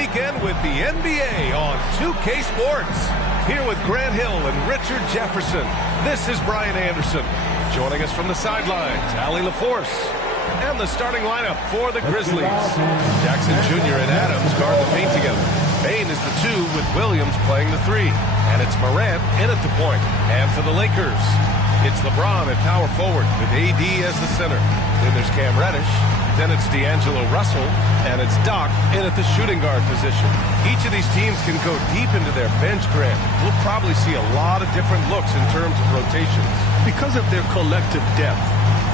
weekend with the NBA on 2K Sports. Here with Grant Hill and Richard Jefferson, this is Brian Anderson. Joining us from the sidelines, Allie LaForce. And the starting lineup for the Grizzlies. Jackson Jr. and Adams guard the paint together. Bane is the 2 with Williams playing the 3. And it's Morant in at the point. And for the Lakers, it's LeBron at power forward with AD as the center. Then there's Cam Reddish. Then it's D'Angelo Russell. And it's Doc in at the shooting guard position. Each of these teams can go deep into their bench, Grant. We'll probably see a lot of different looks in terms of rotations. Because of their collective depth,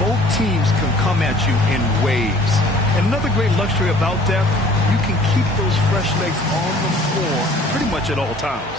both teams can come at you in waves. And another great luxury about depth, you can keep those fresh legs on the floor pretty much at all times.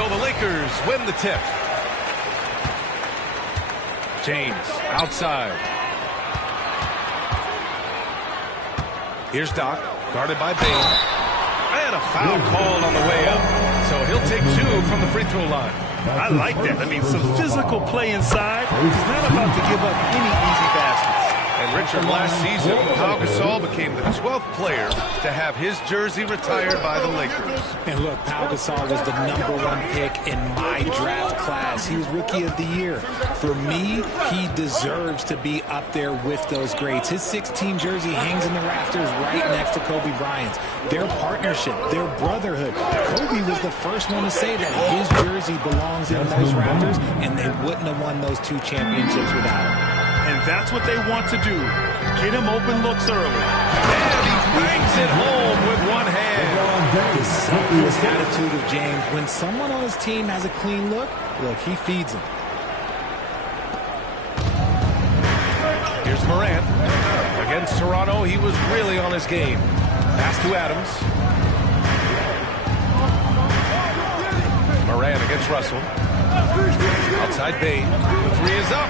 So the Lakers win the tip. James outside. Here's Doc, guarded by Bane. And a foul called on the way up. So he'll take 2 from the free throw line. I like that. I mean, some physical play inside. He's not about to give up any easy baskets. And Richard, last season, Pau Gasol became the 12th player to have his jersey retired by the Lakers. And look, Pau Gasol was the #1 pick in my draft class. He was Rookie of the Year. For me, he deserves to be up there with those greats. His 16 jersey hangs in the rafters right next to Kobe Bryant's. Their partnership, their brotherhood. Kobe was the first one to say that his jersey belongs in those rafters, and they wouldn't have won those 2 championships without him. And that's what they want to do. Get him open looks early. And he banks it home with one hand. The selfless attitude of James. When someone on his team has a clean look, he feeds him. Here's Morant. Against Toronto, he was really on his game. Pass to Adams. Morant against Russell. Outside Bane. The 3 is up.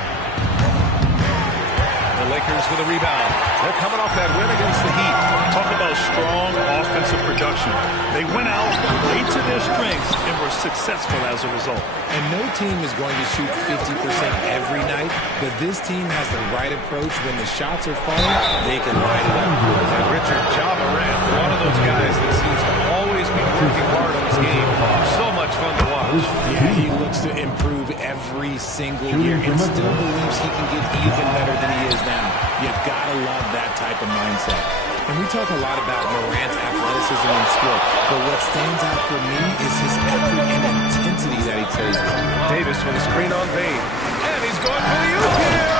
The Lakers with a rebound. They're coming off that win against the Heat. Talk about strong offensive production. They went out, played to their strengths, and were successful as a result. And no team is going to shoot 50% every night, but this team has the right approach. When the shots are falling, they can light it up. And Richard, Ja Morant, one of those guys that seems to always be working hard on his game. So much fun to watch. Yeah, he looks to improve every single year and still believes he can get even better than he is now. You gotta love that type of mindset. And we talk a lot about Morant's athleticism and skill, but what stands out for me is his effort and intensity that he plays with. Davis with a screen on Bane. And he's going for the oop here.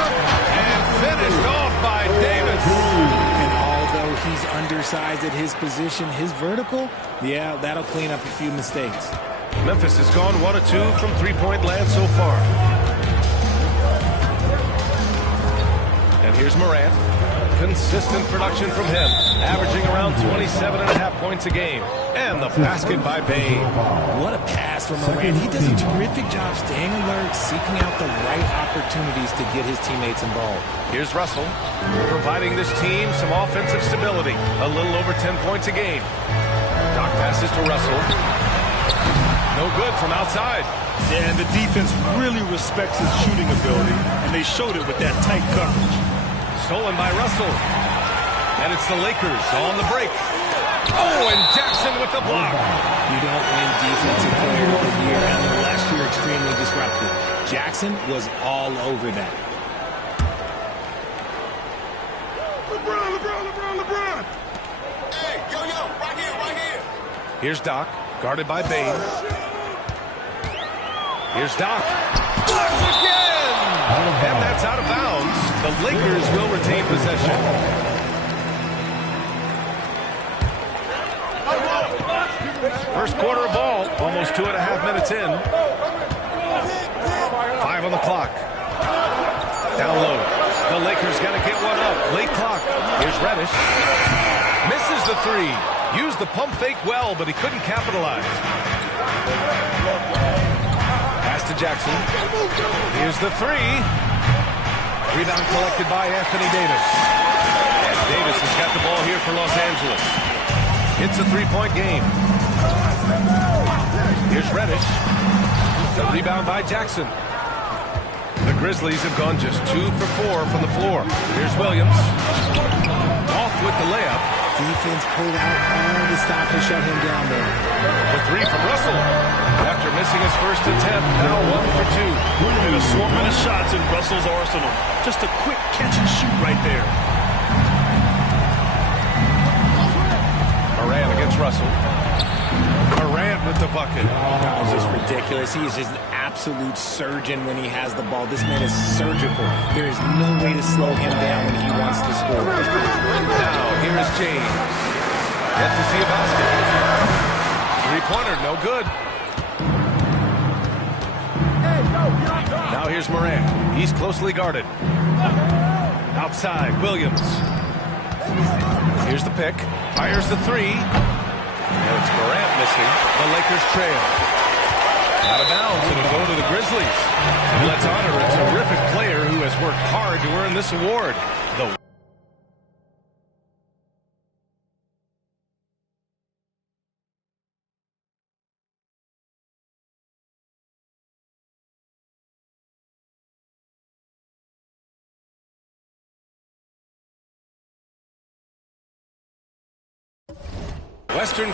And finished off by Davis. And although he's undersized at his position, his vertical, yeah, that'll clean up a few mistakes. Memphis has gone 1 of 2 from three-point land so far. And here's Morant. Consistent production from him, averaging around 27.5 points a game. And the basket by Bane. What a pass from Morant. He does a terrific job staying alert, seeking out the right opportunities to get his teammates involved. Here's Russell, providing this team some offensive stability. A little over 10 points a game. Doc passes to Russell. No good from outside. Yeah, and the defense really respects his shooting ability, and they showed it with that tight coverage. Stolen by Russell. And it's the Lakers on the break. Oh, and Jackson with the block. You don't win Defensive Player of the Year unless you're extremely disruptive. Jackson was all over that. LeBron. Hey, yo, right here. Here's Doc, guarded by Bane. Here's Doc. Blocks again! And that's out of bounds. The Lakers will retain possession. First quarter of ball, almost 2.5 minutes in. 5 on the clock. Down low. The Lakers got to get one up. Late clock. Here's Reddish. Misses the 3. Used the pump fake well, but he couldn't capitalize. Pass to Jackson. Here's the 3. Rebound collected by Anthony Davis. And Davis has got the ball here for Los Angeles. It's a 3-point game. Here's Reddish. The rebound by Jackson. The Grizzlies have gone just 2 for 4 from the floor. Here's Williams. Off with the layup. Defense pulled out all the stop to shut him down there. The 3 from Russell. After missing his first attempt, now 1 for 2. An assortment of shots in Russell's arsenal. Just a quick catch and shoot right there. Morant against Russell. Morant with the bucket. That was just ridiculous. He is just an absolute surgeon when he has the ball. This man is surgical. There is no way to slow him down when he wants to score. Now, here is James. Yet to see a basket. 3-pointer, no good. Now here's Morant. He's closely guarded. Outside, Williams. Here's the pick. Fires the 3. And it's Morant missing. The Lakers trail. Out of bounds, it'll go to the Grizzlies. And let's honor a terrific player who has worked hard to earn this award. The Western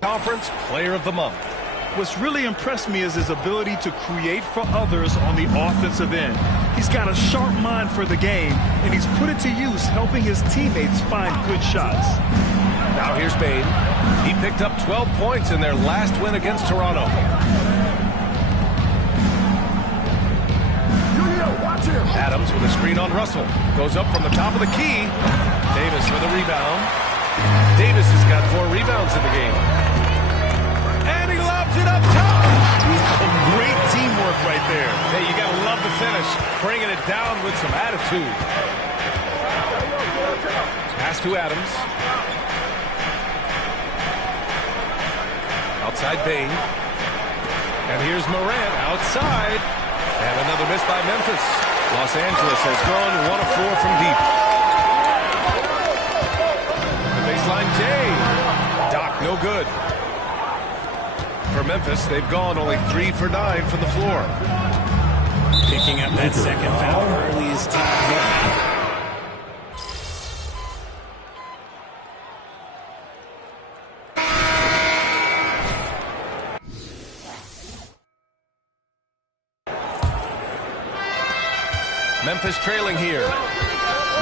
Conference Player of the Month. What's really impressed me is his ability to create for others on the offensive end. He's got a sharp mind for the game, and he's put it to use helping his teammates find good shots. Now here's Bane. He picked up 12 points in their last win against Toronto. Adams with a screen on Russell. Goes up from the top of the key. Davis with a rebound. Davis has got 4 rebounds in the game. And he lobs it up top. Great teamwork right there. Hey, you got to love the finish. Bringing it down with some attitude. Pass to Adams. Outside Bane. And here's Morant outside. And another miss by Memphis. Los Angeles has gone 1 of 4 from deep. The baseline Jay. Doc, no good. For Memphis, they've gone only 3 for 9 from the floor. Picking up that second foul early is tough. Memphis trailing here.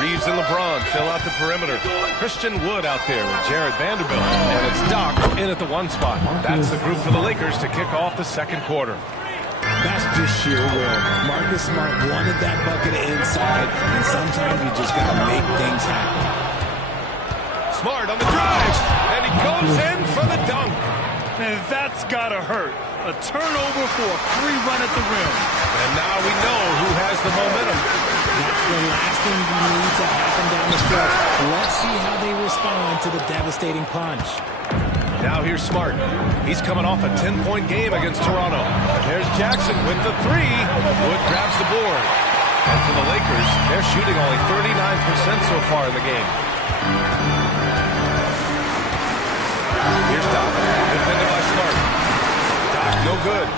Reeves and LeBron fill out the perimeter. Christian Wood out there with Jared Vanderbilt. And it's Doc in at the 1 spot. That's the group for the Lakers to kick off the second quarter. That's just sheer will. Marcus Smart wanted that bucket inside, and sometimes you just got to make things happen. Smart on the drive, and he goes in for the dunk. And that's got to hurt. A turnover for a free run at the rim. And now we know who has the momentum. That's the last thing you need to happen down the stretch. Let's see how they respond to the devastating punch. Now here's Smart. He's coming off a 10-point game against Toronto. There's Jackson with the 3. Wood grabs the board. And for the Lakers, they're shooting only 39% so far in the game. Here's Doc, defended by Smart. Doc, no good.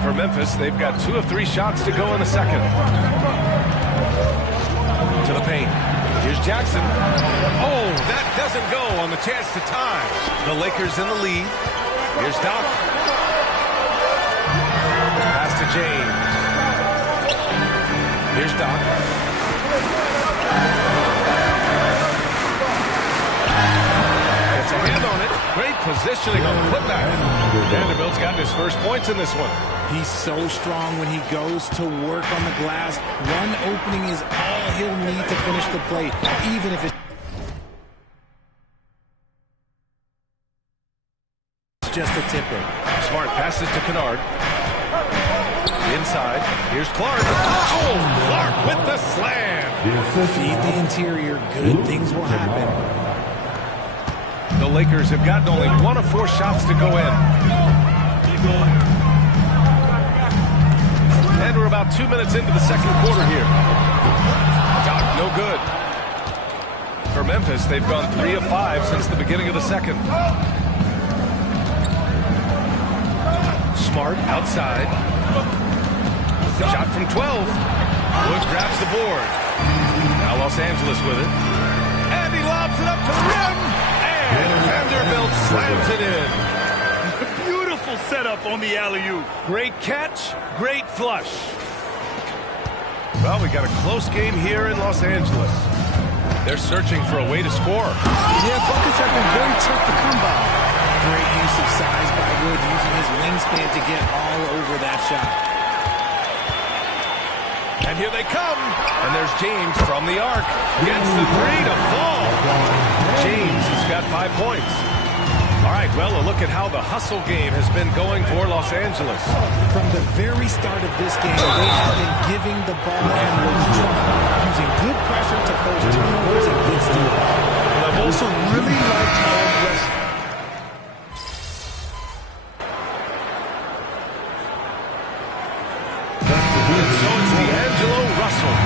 For Memphis, they've got 2 of 3 shots to go in the second. To the paint. Here's Jackson. Oh, that doesn't go on the chance to tie. The Lakers in the lead. Here's Doc. Pass to James. Here's Doc. Gets a hand on it. Great positioning on the putback. Vanderbilt's gotten his first points in this one. He's so strong when he goes to work on the glass. One opening is all he'll need to finish the play, even if it's just a tip-in. Smart passes to Kennard. Inside. Here's Clark. Oh, Clark with the slam. Feed the interior. Good things will happen. The Lakers have gotten only 1 of 4 shots to go in. And we're about 2 minutes into the second quarter here. Doc, no good. For Memphis, they've gone 3 of 5 since the beginning of the second. Smart outside. Shot from 12. Wood grabs the board. Now Los Angeles with it. And he lobs it up to the rim. And Vanderbilt slams it in. Beautiful setup on the alley-oop. Great catch, great flush. Well, we got a close game here in Los Angeles. They're searching for a way to score. Yeah, buckets have been very tough to come by. Great use of size by Wood, using his wingspan to get all over that shot. And here they come. And there's James from the arc. Gets the 3 to fall. James has got 5 points. All right, well, a look at how the hustle game has been going for Los Angeles. From the very start of this game, they have been giving the ball and using good pressure to force turnovers and good steals. I've also really liked how aggressive.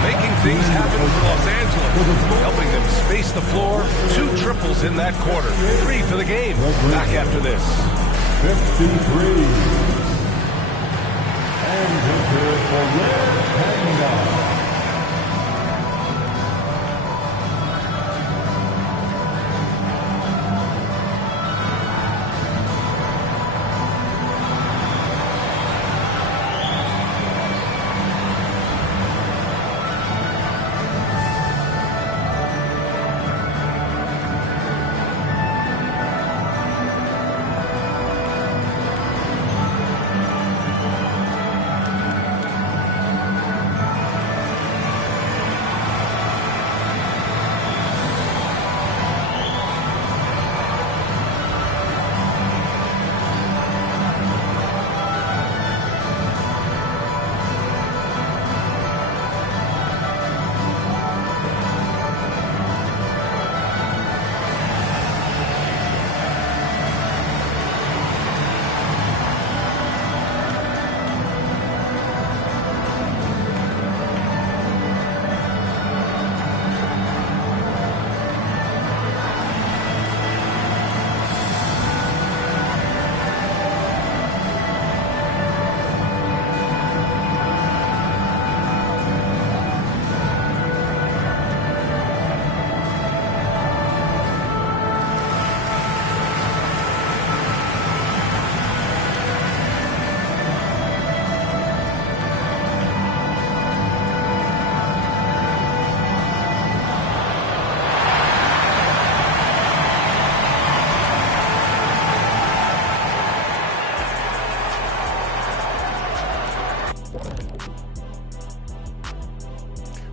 Making things happen for Los Angeles, helping them space the floor. 2 triples in that quarter. 3 for the game. Back after this. 53.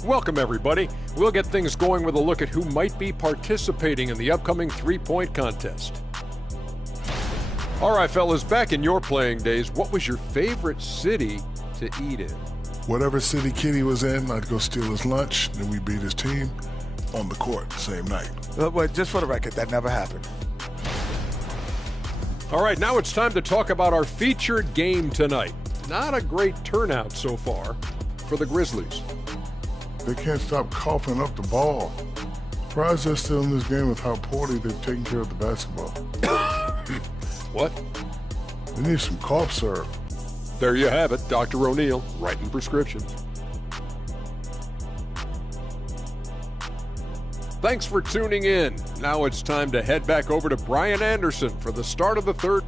Welcome, everybody. We'll get things going with a look at who might be participating in the upcoming three-point contest. All right, fellas, back in your playing days, what was your favorite city to eat in? Whatever city Kenny was in, I'd go steal his lunch, then we beat his team on the court the same night. But just for the record, that never happened. All right, now it's time to talk about our featured game tonight. Not a great turnout so far for the Grizzlies. They can't stop coughing up the ball. Surprised they're still in this game with how poorly they've taken care of the basketball. What? They need some cough syrup. There you have it, Dr. O'Neill, writing prescriptions. Thanks for tuning in. Now it's time to head back over to Brian Anderson for the start of the third.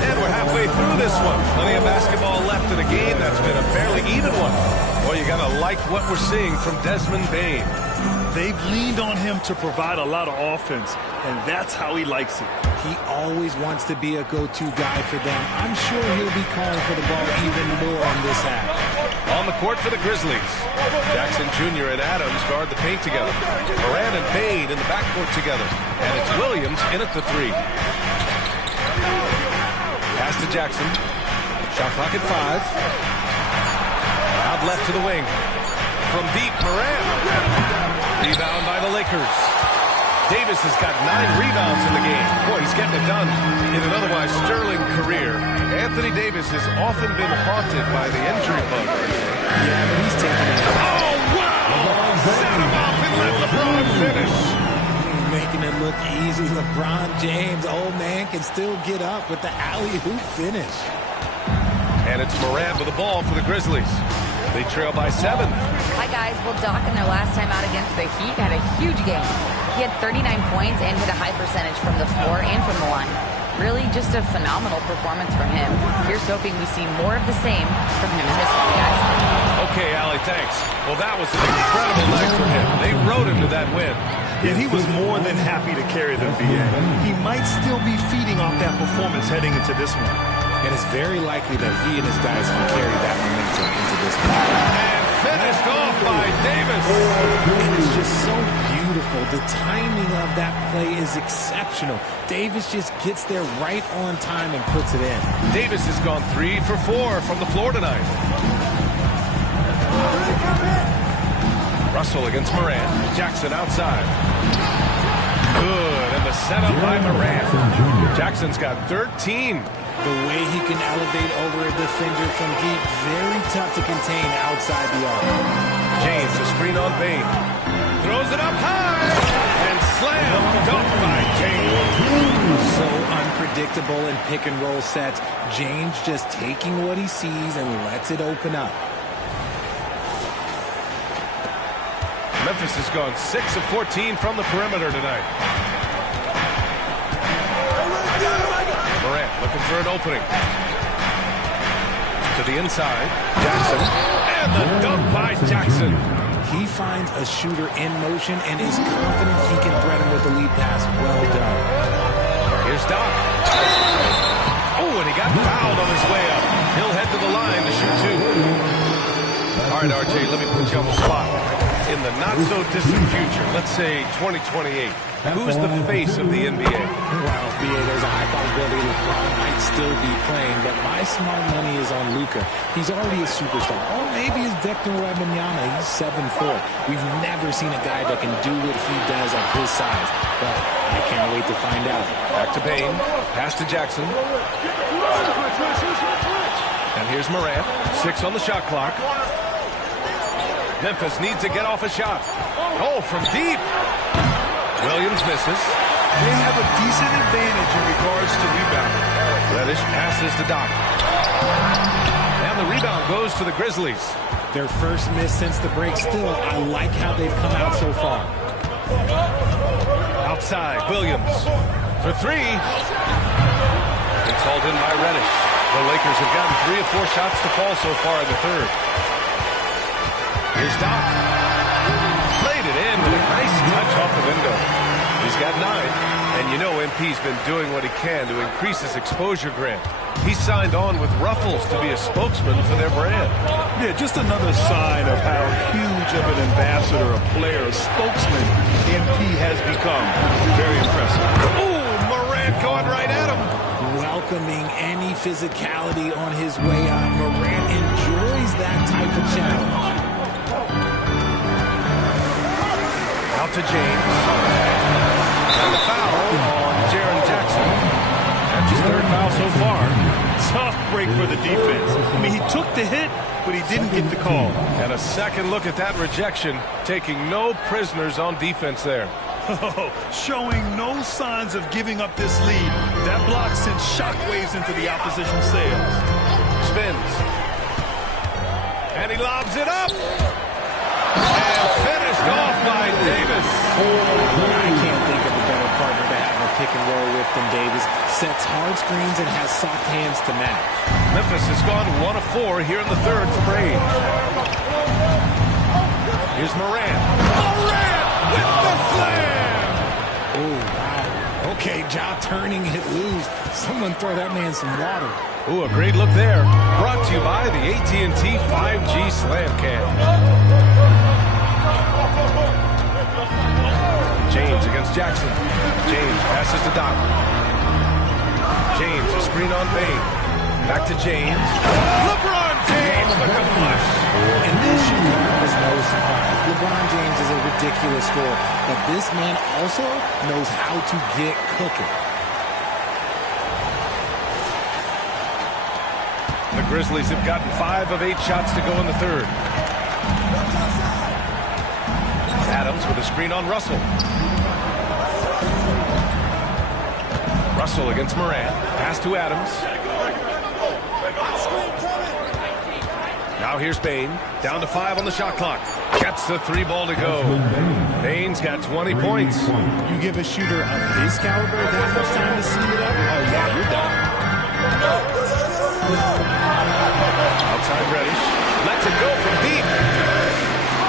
And we're halfway through this one. Plenty of basketball left in a game that's been a fairly even one. Well, you gotta like what we're seeing from Desmond Bane. They've leaned on him to provide a lot of offense, and that's how he likes it. He always wants to be a go-to guy for them. I'm sure he'll be calling for the ball even more in this half. On the court for the Grizzlies, Jackson Jr. and Adams guard the paint together. Moran and Bane in the backcourt together. And it's Williams in at the three. Pass to Jackson. Shot clock at 5. Out left to the wing. From deep, Moran. Rebound by the Lakers. Davis has got 9 rebounds in the game. Boy, he's getting it done in an otherwise sterling career. Anthony Davis has often been haunted by the injury bug. Yeah, but he's taking it. Oh, wow! Set him up and let LeBron finish. Making it look easy. LeBron James, old man, can still get up with the alley-oop finish. And it's Moran with the ball for the Grizzlies. They trail by 7. Hi, guys. Well, Doc, in their last time out against the Heat, had a huge game. He had 39 points and hit a high percentage from the floor and from the line. Really just a phenomenal performance from him. Here's hoping we see more of the same from him in this one, guys. Okay, Allie, thanks. Well, that was an incredible night for him. They rode him to that win. And he was more than happy to carry them, B.A. He might still be feeding off that performance heading into this one. And it's very likely that he and his guys can carry that momentum into this one. And finished off by Davis. And it's just so beautiful. The timing of that play is exceptional. Davis just gets there right on time and puts it in. Davis has gone 3 for 4 from the floor tonight. Russell against Moran. Jackson outside. Good, and the setup by Moran. Jackson's got 13. The way he can elevate over a defender from deep, very tough to contain outside the arc. James, a screen on Bane. Throws it up high. slam dunk by James. So unpredictable in pick and roll sets. James just taking what he sees and lets it open up. Memphis has gone 6 of 14 from the perimeter tonight. Morant looking for an opening. To the inside. Jackson. And the dunk by Jackson. He finds a shooter in motion and is confident he can threat him with the lead pass. Well done. Here's Doc. Oh, and he got fouled on his way up. He'll head to the line to shoot two. All right, RJ, let me put you on the spot. In the not-so-distant future, let's say 2028, who's the face of the NBA? Well, BA, there's a high probability LeBron might still be playing, but my smart money is on Luka. He's already a superstar. Or maybe it's Victor Wembanyama. He's 7'4". We've never seen a guy that can do what he does at his size, but I can't wait to find out. Back to Payne. Pass to Jackson. And here's Morant. 6 on the shot clock. Memphis needs to get off a shot. Oh, from deep. Williams misses. They have a decent advantage in regards to rebounding. Reddish passes to Doc. And the rebound goes to the Grizzlies. Their first miss since the break. Still, I like how they've come out so far. Outside, Williams. For three. It's hauled in by Reddish. The Lakers have gotten 3 of 4 shots to fall so far in the third. Here's Doc. Played it in with a nice touch off the window. He's got 9. And you know MP's been doing what he can to increase his exposure, Grant. He signed on with Ruffles to be a spokesman for their brand. Yeah, just another sign of how huge of an ambassador, a player, a spokesman MP has become. Very impressive. Ooh, Morant going right at him. Welcoming any physicality on his way up. Morant enjoys that type of challenge. Out to James. And the foul on Jaren Jackson. That's his 3rd foul so far. Tough break for the defense. I mean, he took the hit, but he didn't get the call. And a second look at that rejection, taking no prisoners on defense there. Showing no signs of giving up this lead. That block sends shockwaves into the opposition sails. Spins. And he lobs it up. And finished off by Davis. I can't think of a better partner to have a pick and roll with than Davis. Sets hard screens and has soft hands to match. Memphis has gone 1 of 4 here in the third from range. Here's Morant. Morant with the slam. Oh, wow. Okay, Ja turning it loose. Someone throw that man some water. Ooh, a great look there. Brought to you by the AT&T 5G Slam Cam. James against Jackson. James passes to Doc. James, a screen on Payne. Back to James. LeBron James with the flush. And this should come as no surprise. LeBron James is a ridiculous scorer, but this man also knows how to get cooking. The Grizzlies have gotten 5 of 8 shots to go in the third. Adams with a screen on Russell. Russell against Morant. Pass to Adams. Now here's Payne. Down to 5 on the shot clock. Gets the 3 ball to go. Payne's got 20 points. You give a shooter of his caliber that much time to see it up? Oh, yeah, you're done. Outside Reddish. Lets it go from deep.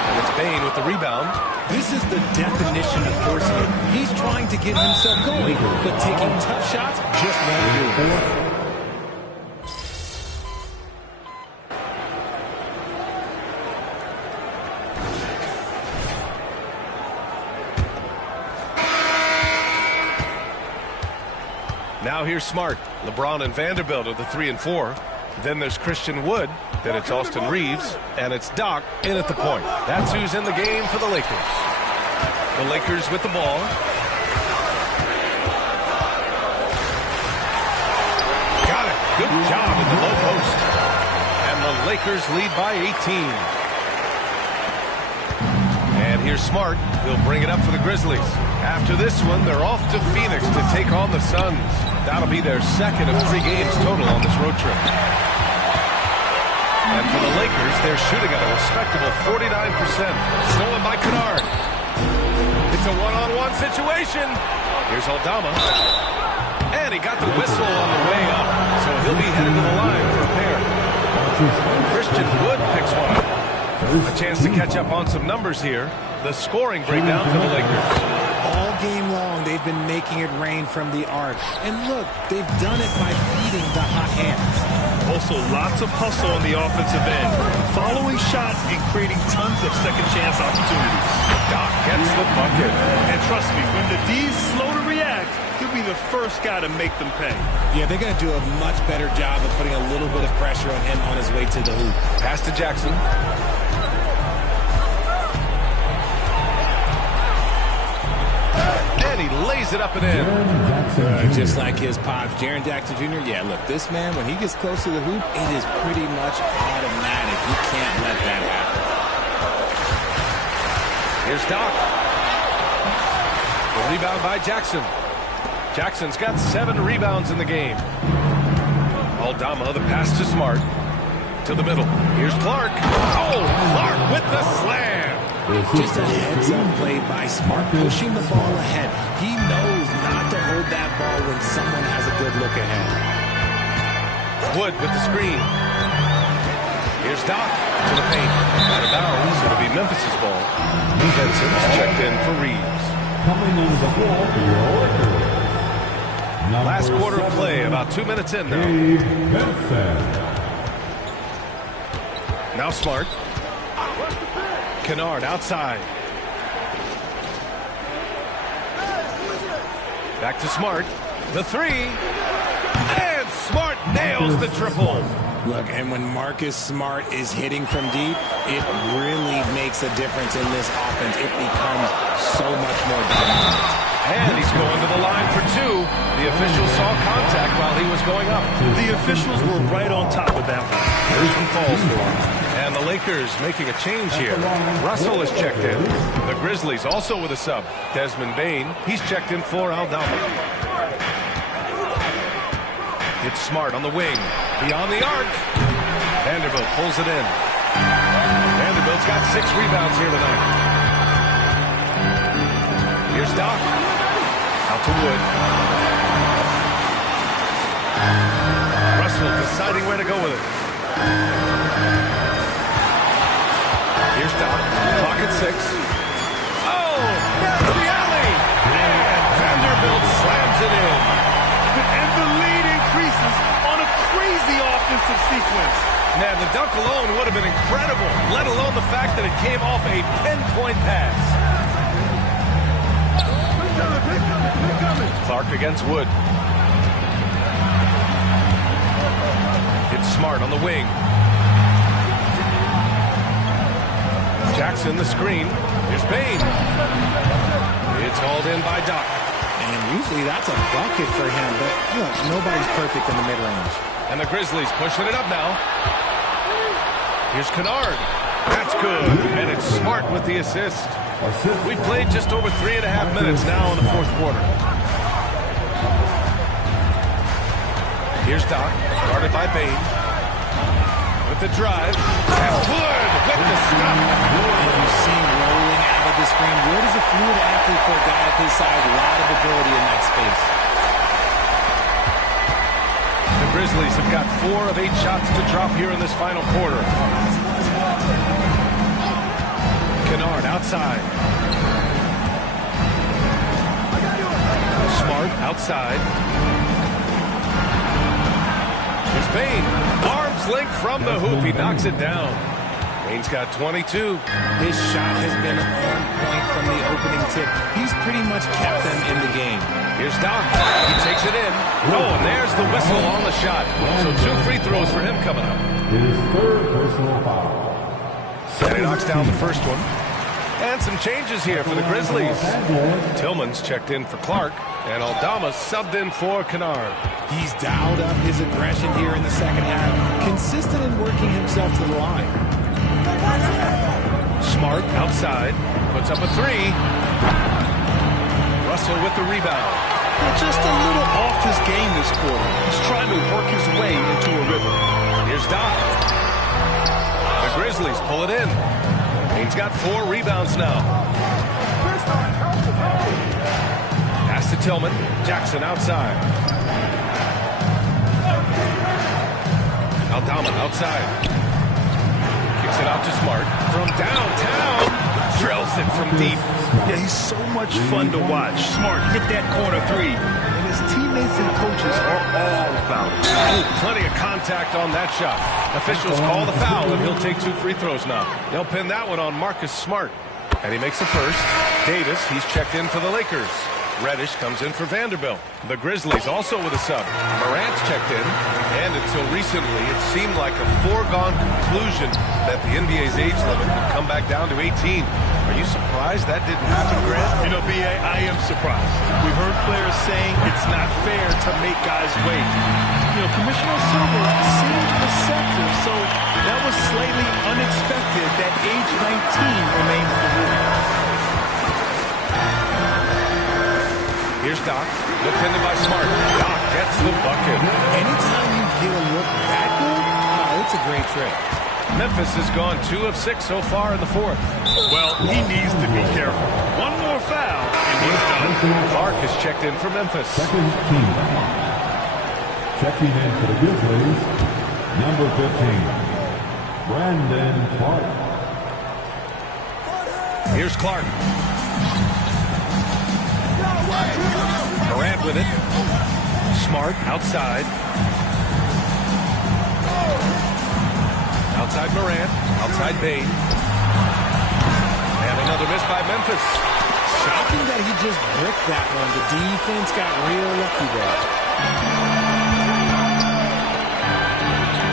And it's Payne with the rebound. This is the definition of forcing it. He's trying to get himself going, but taking tough shots just won't do it. Now here's Smart. LeBron and Vanderbilt are the 3 and 4. Then there's Christian Wood. Then it's Austin Reeves. And it's Doc in at the point. That's who's in the game for the Lakers. The Lakers with the ball. Got it. Good job in the low post. And the Lakers lead by 18. And here's Smart. He'll bring it up for the Grizzlies. After this one, they're off to Phoenix to take on the Suns. That'll be their second of 3 games total on this road trip. And for the Lakers, they're shooting at a respectable 49%. Stolen by Kennard. It's a one-on-one situation. Here's Aldama. And he got the whistle on the way up, so he'll be headed to the line for a pair. Christian Wood picks one up. A chance to catch up on some numbers here. The scoring breakdown for the Lakers. All game long, they've been making it rain from the arc. And look, they've done it by feeding the hot hands. Also, lots of hustle on the offensive end. Following shots and creating tons of second chance opportunities. Doc gets the bucket. And trust me, when the D's slow to react, he'll be the first guy to make them pay. Yeah, they're going to do a much better job of putting a little bit of pressure on him on his way to the hoop. Pass to Jackson. And he lays it up and in. Just like his pops, Jaren Jackson Jr. Yeah, look, this man, when he gets close to the hoop, it is pretty much automatic. You can't let that happen. Here's Doc. The rebound by Jackson. Jackson's got 7 rebounds in the game. Aldama, the pass to Smart. To the middle. Here's Clark. Oh, Clark with the slam. Just a heads-up play by Smart, pushing the ball ahead. He knows not to hold that ball when someone has a good look ahead. Wood with the screen. Here's Doc to the paint. Out of bounds. It'll be Memphis' ball. Benson's checked in for Reeves. Coming on the floor for your Lakers. Last quarter of play, about 2 minutes in now. Now Smart. Kennard outside. Back to Smart. The 3. And Smart nails the triple. Look, and when Marcus Smart is hitting from deep, it really makes a difference in this offense. It becomes so much more dominant. And he's going to the line for 2. The officials saw contact while he was going up. The officials were right on top of that one. There's some falls for him. And the Lakers making a change here. Russell is checked in. The Grizzlies also with a sub. Desmond Bane, he's checked in for Aldama. It's Smart on the wing. Beyond the arc. Vanderbilt pulls it in. Vanderbilt's got 6 rebounds here tonight. Here's Doc. Out to Wood. Russell deciding where to go with it. Here's Doc. Clock at 6. Oh, that's the alley. And Vanderbilt slams it in. And the lead increases on a crazy offensive sequence. Man, the dunk alone would have been incredible, let alone the fact that it came off a pinpoint pass. Clark against Wood. It's Smart on the wing. Jackson the screen. Here's Bane. It's hauled in by Doc. And usually that's a bucket for him, but look, nobody's perfect in the mid-range. And the Grizzlies pushing it up now. Here's Kennard. That's good. And it's Smart with the assist. We've played just over 3.5 minutes now in the 4th quarter. Here's Doc, guarded by Bane. With the drive. And Wood with the stuff. And you see him rolling out of the screen. Wood is a fluid athlete for a guy of his size. A lot of ability in that space. The Grizzlies have got 4 of 8 shots to drop here in this final quarter. Kennard outside. Smart outside. Here's Bane. Arms length from the hoop. He knocks it down. Bane's got 22. His shot has been on point from the opening tip. He's pretty much kept them in the game. Here's Doc. He takes it in. Oh, and there's the whistle on the shot. So 2 free throws for him coming up. His 3rd personal foul. And he knocks down the first one. And some changes here for the Grizzlies. Tillman's checked in for Clark. And Aldama subbed in for Kennard. He's dialed up his aggression here in the second half. Consistent in working himself to the line. Smart outside. Puts up a 3. Russell with the rebound. Just a little off his game this quarter. He's trying to work his way into a rhythm. Here's Doc. The Grizzlies pull it in. He's got 4 rebounds now. Pass to Tillman. Jackson outside. Aldama outside. Kicks it out to Smart. From downtown. Drills it from deep. Yeah, he's so much fun to watch. Smart hit that corner 3. And his teammates and coaches are all about it. Oh, plenty of contact on that shot. Officials call the foul, and he'll take 2 free throws now. They'll pin that one on Marcus Smart. And he makes the first. Davis, he's checked in for the Lakers. Reddish comes in for Vanderbilt. The Grizzlies also with a sub. Morant's checked in. And until recently, it seemed like a foregone conclusion that the NBA's age limit would come back down to 18. Are you surprised that didn't happen, Grant? You know, B.A., I am surprised. We've heard players saying it's not fair to make guys wait. You know, Commissioner Silver seemed receptive, so that was slightly unexpected that age 19 remains the rule. Here's Doc, defended by Smart. Doc gets the bucket. Anytime you get a look that good, it's a great trick. Memphis has gone 2 of 6 so far in the 4th. Well, he needs to be careful. One more foul, and he's done. Clark has checked in for Memphis. Second team. Checking in for the Grizzlies, number 15, Brandon Clark. Here's Clark. Morant with it. Smart outside. Outside Morant. Outside Bane. And another miss by Memphis. Shocking that he just bricked that one. The defense got real lucky there.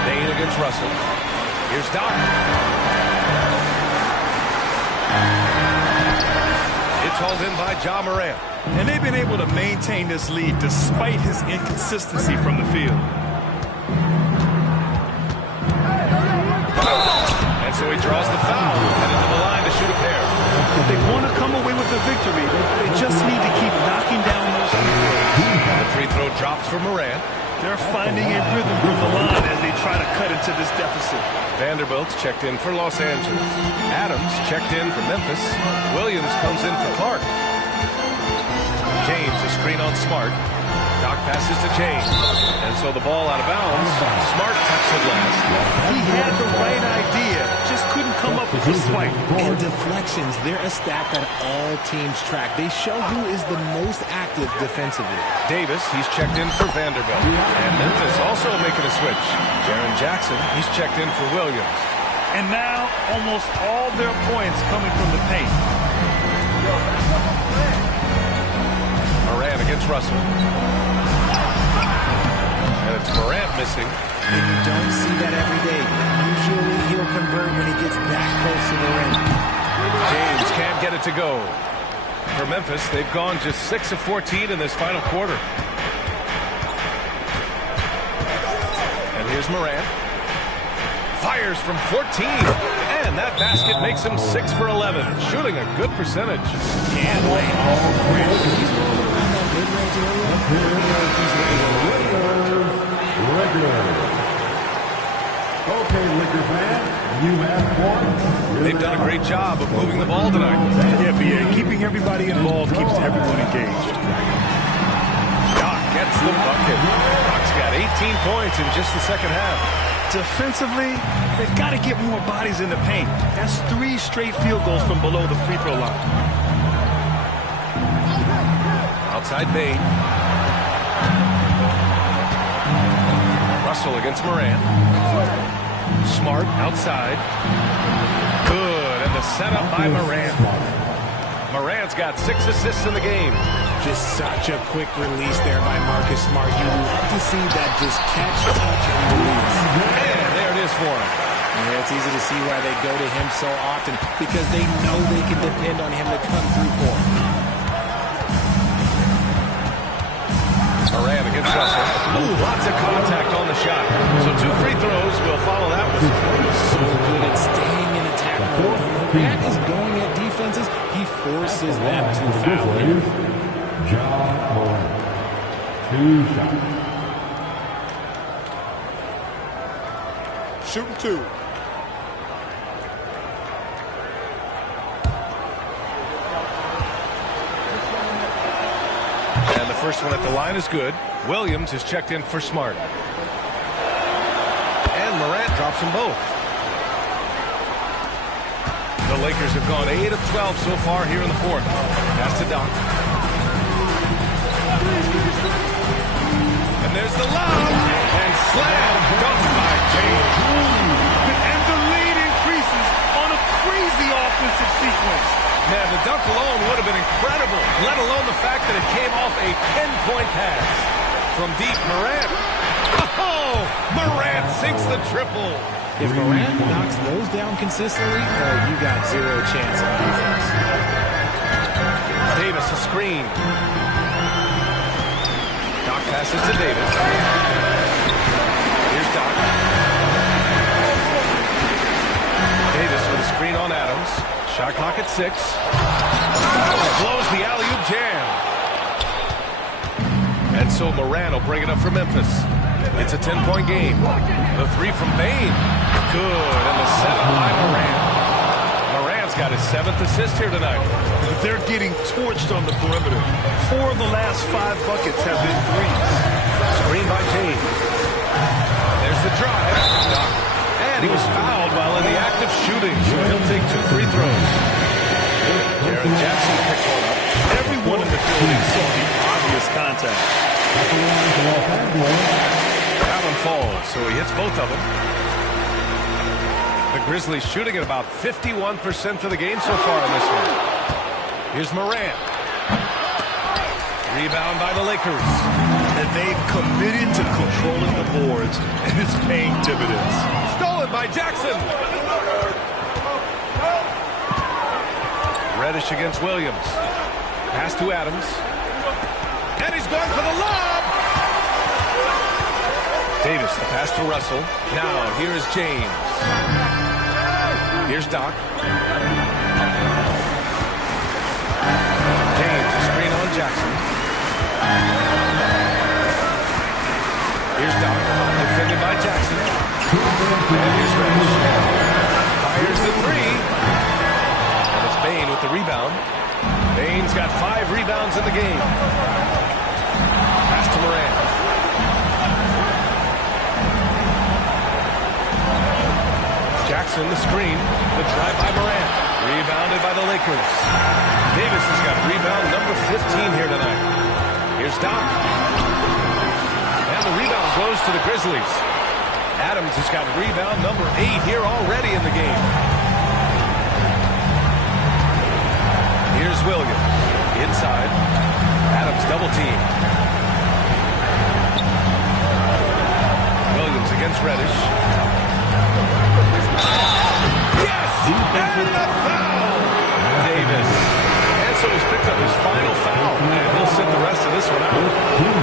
Bane against Russell. Here's Doc. It's hauled in by Ja Morant. And they've been able to maintain this lead despite his inconsistency from the field. And so he draws the foul, headed to the line to shoot a pair. If they want to come away with a victory, they just need to keep knocking down those free throws. The free throw drops for Morant. They're finding a rhythm from the line as they try to cut into this deficit. Vanderbilt's checked in for Los Angeles. Adams checked in for Memphis. Williams comes in for Clark. James, a screen on Smart. Doc passes to James. And so the ball out of bounds. Smart taps it last. He had the right idea, just couldn't come up with a swipe. And deflections, they're a stat that all teams track. They show who is the most active defensively. Davis, he's checked in for Vanderbilt. And Memphis also making a switch. Jaren Jackson, he's checked in for Williams. And now almost all their points coming from the paint. Morant against Russell. And it's Morant missing. And you don't see that every day. Usually he'll convert when he gets that close to the rim. James can't get it to go. For Memphis, they've gone just 6 of 14 in this final quarter. And here's Morant. Fires from 14. And that basket makes him 6 for 11. Shooting a good percentage. Can't lay all Grant. He's rolling around that mid-range Lakers. Okay, Lakers fan, you have won. They've done a great job of moving the ball tonight. Yeah, B.A., keeping everybody involved keeps everyone engaged. Doc gets the bucket. Doc's got 18 points in just the second half. Defensively, they've got to get more bodies in the paint. That's 3 straight field goals from below the free throw line. Outside Bane. Russell against Morant. Smart outside. Good, and the setup by Morant. Morant's got 6 assists in the game. Just such a quick release there by Marcus Smart. You love to see that just catch, touch, and release. And there it is for him. Yeah, it's easy to see why they go to him so often, because they know they can depend on him to come through for them. Morant against Russell. Ooh, lots of contact on the shot. So 2 free throws will follow that one. So good at staying in attack mode. When Morant is going at defenses, he forces them to foul him. John Morant. 2 shots. Shooting 2. And the first one at the line is good. Williams is checked in for Smart. And Morant drops them both. The Lakers have gone 8 of 12 so far here in the fourth. Pass to Doc. And there's the lob. And slam dunk by James. And the lead increases on a crazy offensive sequence. Man, the dunk alone would have been incredible, let alone the fact that it came off a pinpoint pass. From deep, Morant. Oh, Morant sinks the triple. If Morant knocks those down consistently, you got zero chance on defense. Davis a screen. Doc passes to Davis. Here's Doc. Davis with a screen on Adams. Shot clock at 6. Blows the alley-oop jam. And so Morant will bring it up for Memphis. It's a 10-point game. The 3 from Bane. Good. And the setup by Morant. Morant's got his 7th assist here tonight. They're getting torched on the perimeter. 4 of the last 5 buckets have been threes. Screen by James. There's the drive. And he was fouled while in the act of shooting, so he'll take 2 free throws. Jaren Jackson picked one up. Everyone in the building saw the obvious contact. That one falls, so he hits both of them. The Grizzlies shooting at about 51% for the game so far in this one. Here's Morant. Rebound by the Lakers. And they've committed to controlling the boards, and it's paying dividends. Stolen by Jackson. Reddish against Williams. Pass to Adams. And he's going for the lob. Davis, the pass to Russell. Now, here is James. Here's Doc. James, a screen on Jackson. Here's Doc, defended by Jackson. And here's Reddish. Fires the 3. And it's Bane with the rebound. Bane's got 5 rebounds in the game. Pass to Morant. Jackson, the screen. The drive by Morant. Rebounded by the Lakers. Davis has got rebound number 15 here tonight. Here's Doc. And the rebound goes to the Grizzlies. Adams has got rebound number 8 here already in the game. Here's Williams. Inside. Adams double team. Williams against Reddish. Yes! And the foul! Davis. And so he's picked up his final foul. And he'll sit the rest of this one out.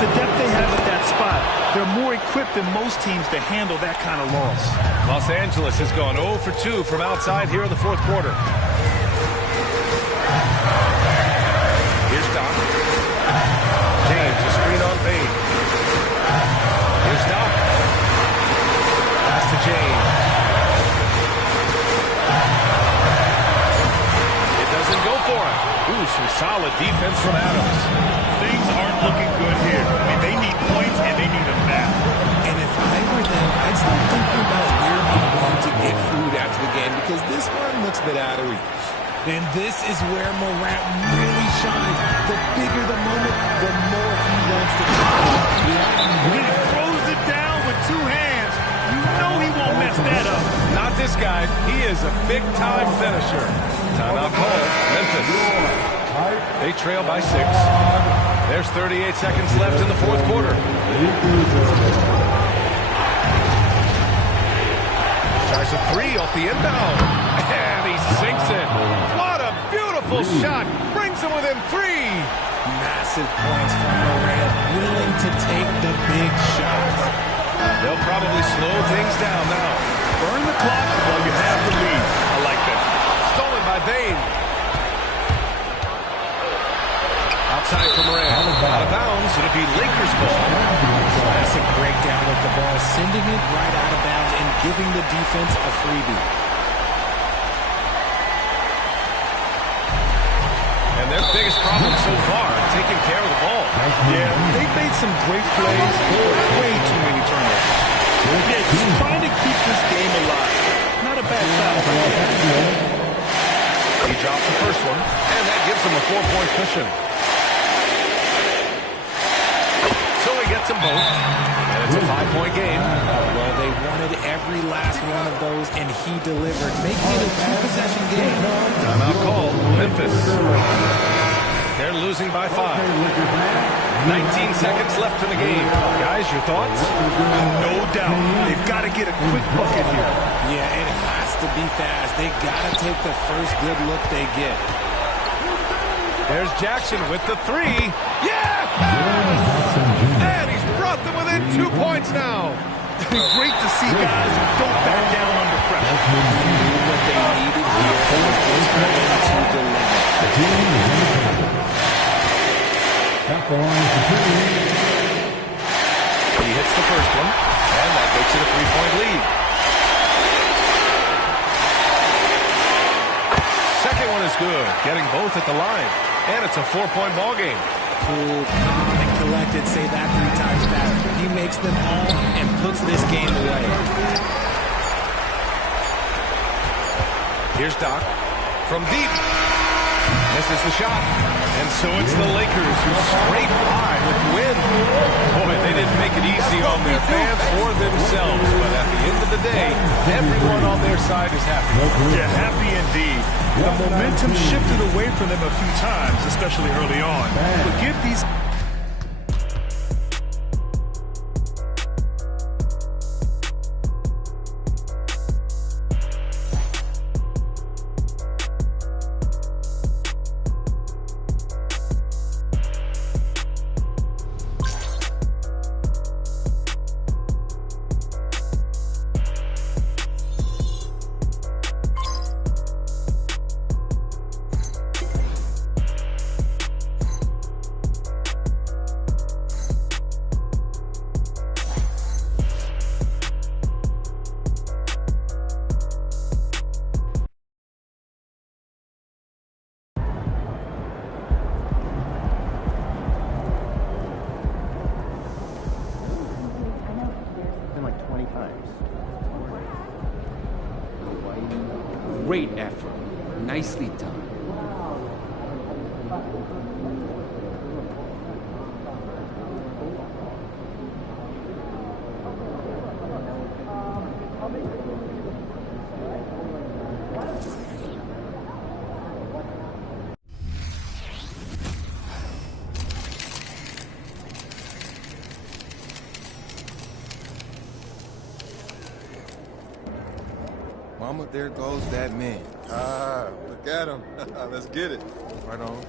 The depth they have at that spot, they're more equipped than most teams to handle that kind of loss. Los Angeles has gone 0 for 2 from outside here in the fourth quarter. Here's Doc. James, a screen on Bane. Here's Doc. Pass to James. It doesn't go for him. Ooh, some solid defense from Adams. Things aren't looking good here. I mean, they need points and they need them now. And if I were them, I'd start thinking about where I'm going to get food after the game, because this one looks a bit out of reach. And this is where Morant really shines. The bigger the moment, the more he wants to try. When he throws it down with 2 hands, you know he won't mess that up. Not this guy. He is a big-time finisher. Timeout call. Memphis. They trail by 6. There's 38 seconds left in the fourth quarter. Tries a 3 off the inbound. And he sinks it. What a beautiful shot. Brings him within 3. Massive points from Morant, willing to take the big shots. They'll probably slow things down now. Burn the clock while you have the lead. I like that. Stolen by Bane. outside for Moran. Out of bounds. It'll be Lakers ball. Classic breakdown with the ball, sending it right out of bounds and giving the defense a freebie. And their biggest problem so far, taking care of the ball. Yeah, they've made some great plays, but way too many turnovers. Yeah, just trying to keep this game alive. Not a bad foul. He drops the first one, and that gives him a 4-point cushion. So he gets them both, and it's a 5-point game. Well, they wanted every last one of those, and he delivered, making it a 2-possession game. Timeout call, Memphis. They're losing by 5. 19 seconds left in the game. Guys, your thoughts? No doubt. They've got to get a quick bucket here. Yeah, it has to be fast. They got to take the first good look they get. There's Jackson with the 3. Yeah! And he's brought them within 2 points now. Great to see guys who don't back down under pressure. What they needed here to deliver. He hits the first one, and that makes it a 3-point lead. Second one is good, getting both at the line, and it's a 4-point ball game. Cool, calm, and collected. Say that 3 times fast. He makes them all and puts this game away. Here's Doc from deep. Misses the shot. And so it's the Lakers who scrape by with the win. Boy, they didn't make it easy on their fans or themselves. But at the end of the day, everyone on their side is happy. Yeah, happy indeed. The momentum shifted away from them a few times, especially early on. But give these... Great effort. Nicely done. Mama, there goes that man. Ah, look at him. Let's get it. Right on.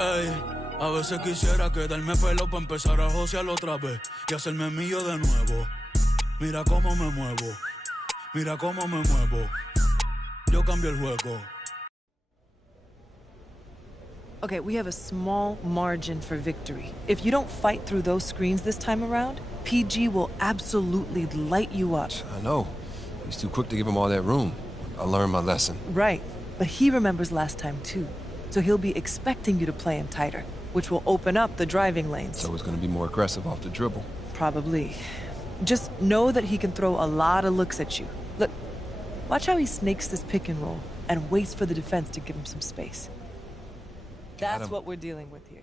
Ey, a veces quisiera quedarme pelo para empezar a josear otra vez y hacerme mío de nuevo. Mira cómo me muevo, mira cómo me muevo. Yo cambio el juego. Okay, we have a small margin for victory. If you don't fight through those screens this time around, PG will absolutely light you up. I know. He's too quick to give him all that room. I learned my lesson. Right, but he remembers last time too. So he'll be expecting you to play him tighter, which will open up the driving lanes. So it's going to be more aggressive off the dribble. Probably. Just know that he can throw a lot of looks at you. Look, watch how he snakes this pick and roll and waits for the defense to give him some space. That's what we're dealing with here.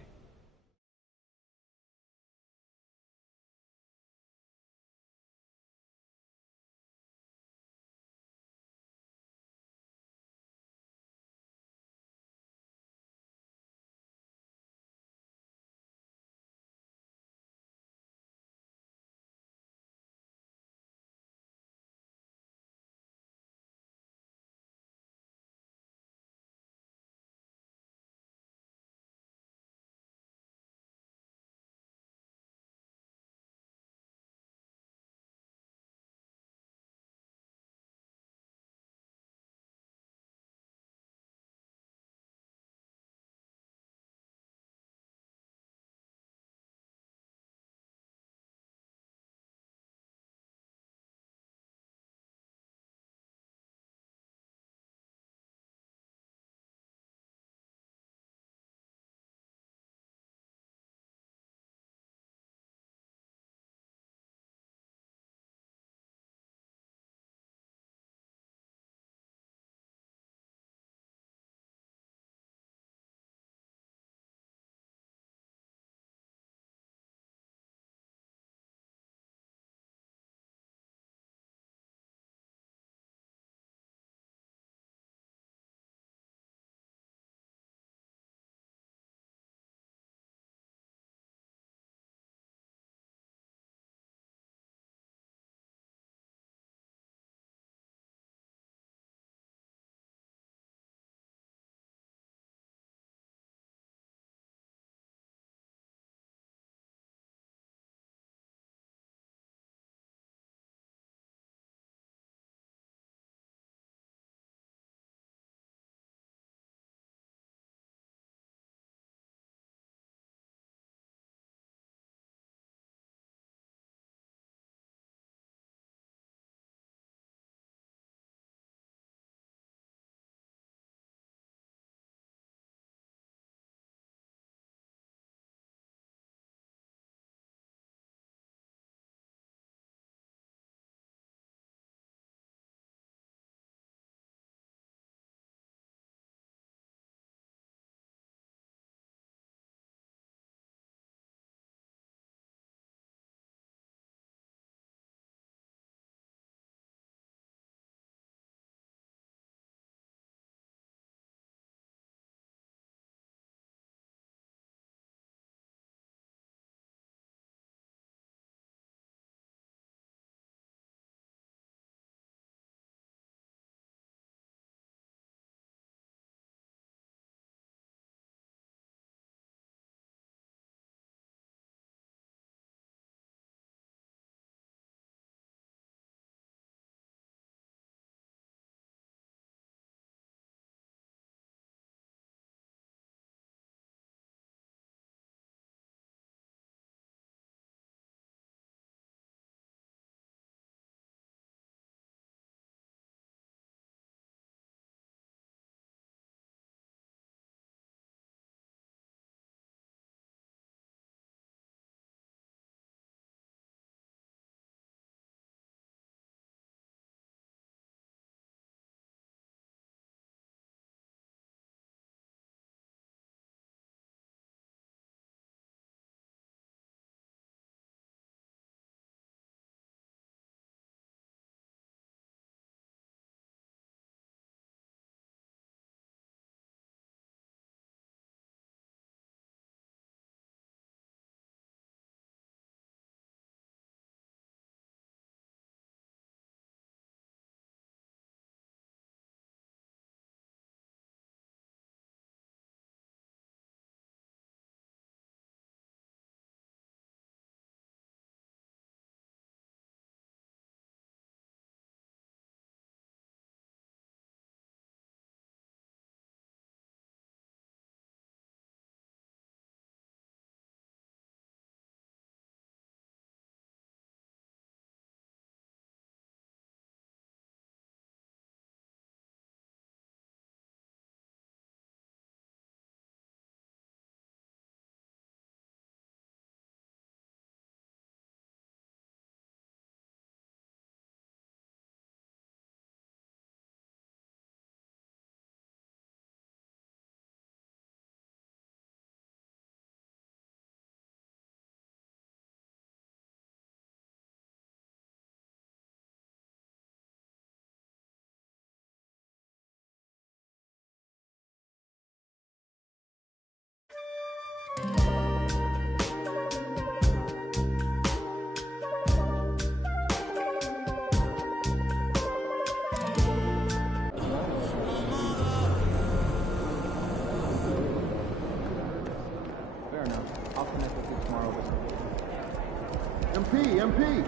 MP.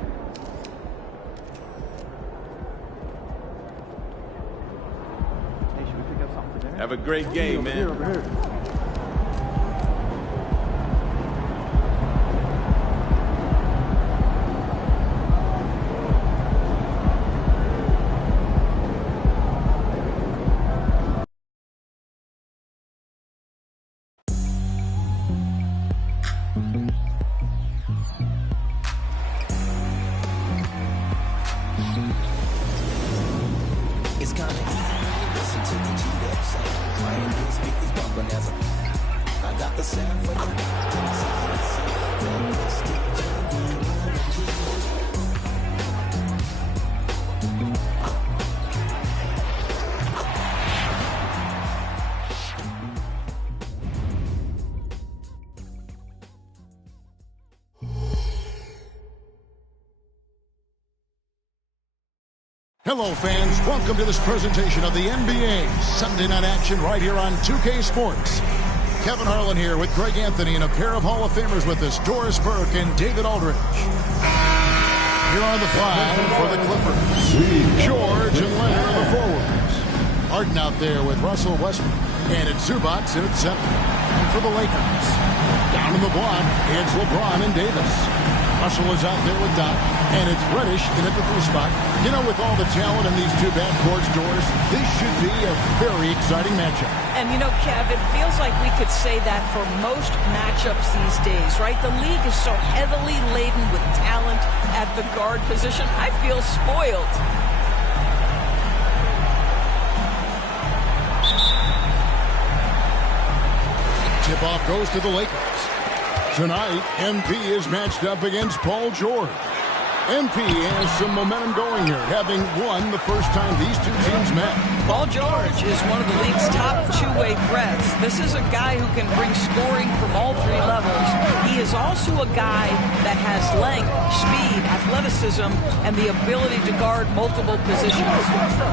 Have a great game, man. Over here. Hello, fans. Welcome to this presentation of the NBA Sunday Night Action right here on 2K Sports. Kevin Harlan here with Greg Anthony and a pair of Hall of Famers with us, Doris Burke and David Aldridge. Here are the five for the Clippers. George and Leonard are the forwards. Harden out there with Russell Westbrook. And it's Zubac in at center. And for the Lakers, down in the block, it's LeBron and Davis. Russell is out there with Doc, and it's Reddish in at the 3 spot. You know, with all the talent in these two backcourts, Doris, this should be a very exciting matchup. And you know, Kev, it feels like we could say that for most matchups these days, right? The league is so heavily laden with talent at the guard position. I feel spoiled. Tip-off goes to the Lakers. Tonight, MP is matched up against Paul George. MP has some momentum going here, having won the first time these two teams met. Paul George is one of the league's top two-way threats. This is a guy who can bring scoring from all 3 levels. He is also a guy that has length, speed, athleticism, and the ability to guard multiple positions.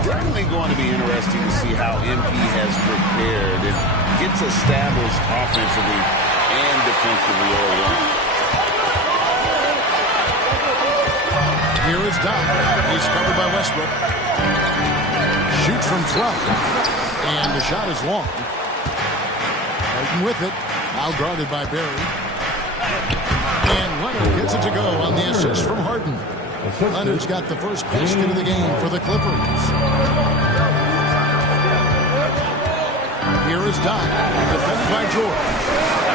Definitely going to be interesting to see how MP has prepared and gets established offensively and defensively all along. Here is Doc. He's covered by Westbrook. Shoots from 12. And the shot is long. Harden with it. Now guarded by Barry. And Leonard gets it to go on the assist from Harden. Leonard's got the first basket of the game for the Clippers. Here is Doc. Defended by George.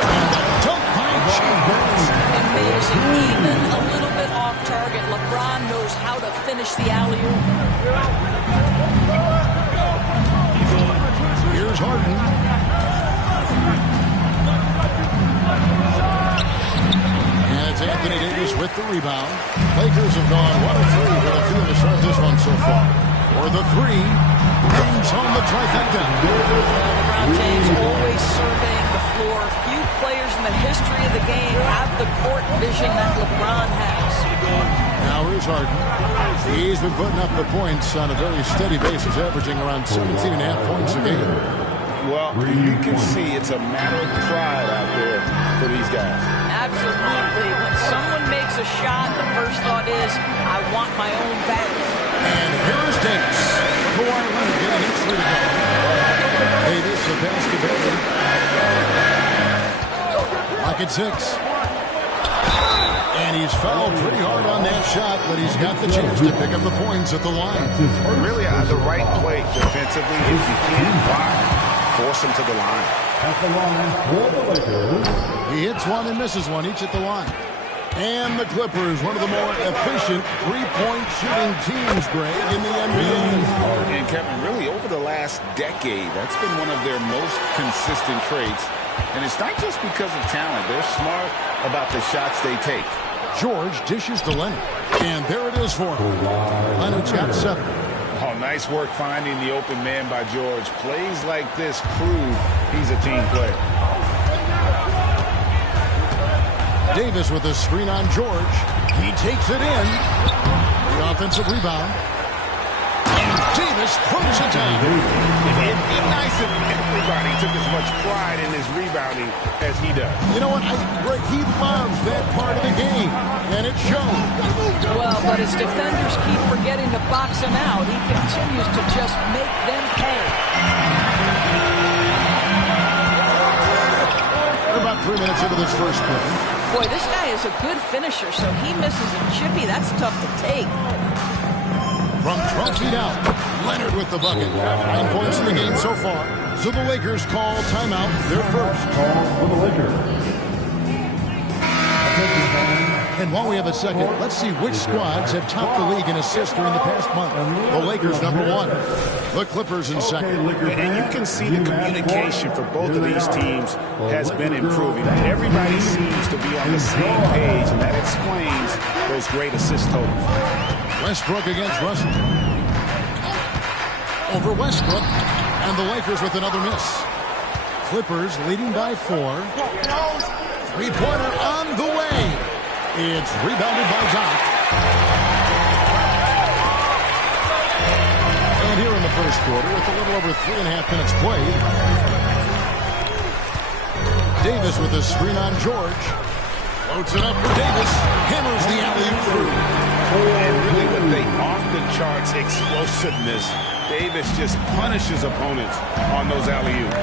And the dunk by Chambers. Amazing. Even a little bit off target. LeBron knows how to finish the alley-oop. Here's Harden. And it's Anthony Davis with the rebound. Lakers have gone 1 of 3 for the field to start this one so far. For the 3, brings home the trifecta. LeBron James always surveying the floor. Few players in the history of the game have the court vision that LeBron has. Now here's Harden. He's been putting up the points on a very steady basis, averaging around 17.5 points a game. Well, you can see it's a matter of pride out there for these guys. Absolutely. When someone makes a shot, the first thought is, I want my own back. And here's Davis. Kawhi Leonard getting his 3 to go. Davis, a pass to Bailey. Lock at 6. And he's fouled pretty hard on that shot, but he's got the chance to pick up the points at the line. Really, the right play defensively. If you can't block, force him to the line. At the line for the Lakers. He hits one and misses one, each at the line. And the Clippers, one of the more efficient three-point shooting teams, Greg, in the NBA. And Kevin, really over the last decade, that's been one of their most consistent traits. And it's not just because of talent. They're smart about the shots they take. George dishes to Leonard. And there it is for him. Leonard's got 7. Oh, nice work finding the open man by George. Plays like this prove he's a team player. Davis with a screen on George. He takes it in. The offensive rebound. And Davis Davis throws it down. It'd be nice if everybody took as much pride in his rebounding as he does. You know what? He loves that part of the game, and it shows. Well, but his defenders keep forgetting to box him out. He continues to just make them pay. We're about 3 minutes into this first quarter. Boy, this guy is a good finisher, so he misses a chippy. That's tough to take. From 12 feet out, Leonard with the bucket. 9 points in the game so far. So the Lakers call timeout, their first. Call for the Lakers. And while we have a second, let's see which squads have topped the league in assists during the past month. The Lakers, number 1. The Clippers in second. And you can see the communication for both of these teams has been improving. Everybody seems to be on the same page, and that explains those great assist totals. Westbrook against Russell. Over Westbrook, and the Lakers with another miss. Clippers leading by 4. Three-pointer on the way. It's rebounded by Doc. And here in the first quarter, with a little over 3.5 minutes played, Davis with a screen on George. Floats it up for Davis. Hammers the alley-oop through. And really what they often charts explosiveness. Davis just punishes opponents on those alley-oops.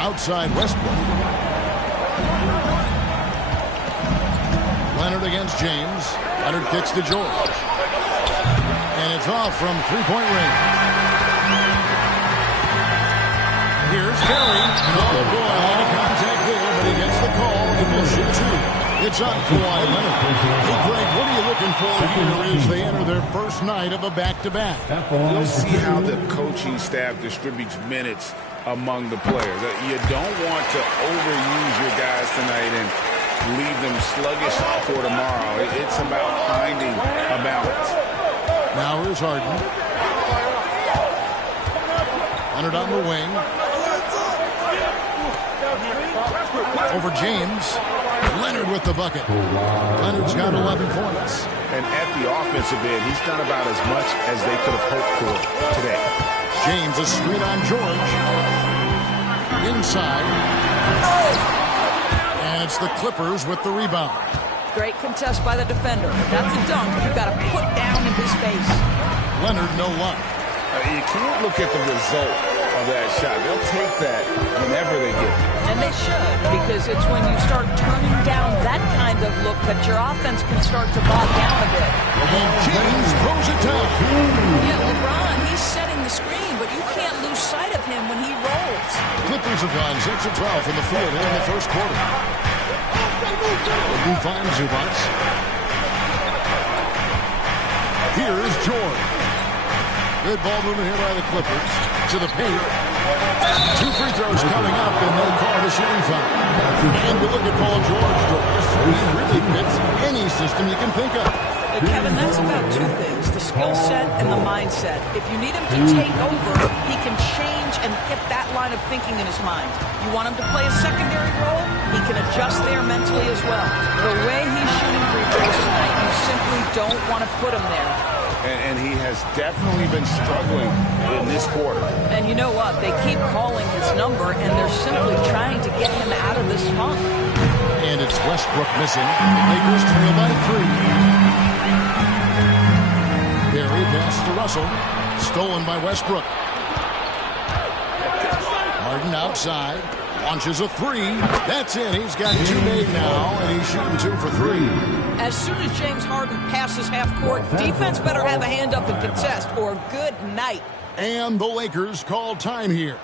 Outside Westbrook. Leonard against James. Leonard kicks to George. And it's off from three-point range. Here's Curry. Oh, boy, a lot of contact there, but he gets the call and will shoot 2. It's on Kawhi Leonard. Hey, Greg, what are you looking for here as they enter their first night of a back-to-back? We'll see how the coaching staff distributes minutes among the players. You don't want to overuse your guys tonight and leave them sluggish for tomorrow. It's about finding a balance. Now here's Harden. Leonard on the wing. Over James. Leonard with the bucket. Leonard's got 11 points. And at the offensive end, he's done about as much as they could have hoped for today. James, a screen on George. Inside. And it's the Clippers with the rebound. Great contest by the defender. That's a dunk you've got to put down in his face. Leonard, no luck. You can't look at the result of that shot. They'll take that whenever they get it. And they should, because it's when you start turning down that kind of look that your offense can start to bog down a bit. And James throws it down. Yeah, LeBron, he's setting the screen, but you can't lose sight of him when he rolls. Clippers have gone 6 of 12 from the field here in the first quarter. Who finds Zubac? Here's George. Good ball movement here by the Clippers. To the paint. 2 free throws coming up, and they'll call the shooting foul. And we look at Paul George. He really fits any system you can think of. Kevin, that's about 2 things, the skill set and the mindset. If you need him to take over, he can change and get that line of thinking in his mind. You want him to play a secondary role, he can adjust there mentally as well. The way he's shooting free throws tonight, you simply don't want to put him there. And he has definitely been struggling in this quarter. And you know what? They keep calling his number, and they're simply trying to get him out of this funk. And it's Westbrook missing. The Lakers trail by 3. Barry pass to Russell. Stolen by Westbrook. Harden outside. Launches a 3. That's it. He's got 2 made now, and he's shooting 2 for 3. As soon as James Harden passes half court, defense better have a hand up and contest, or good night. And the Lakers call time here.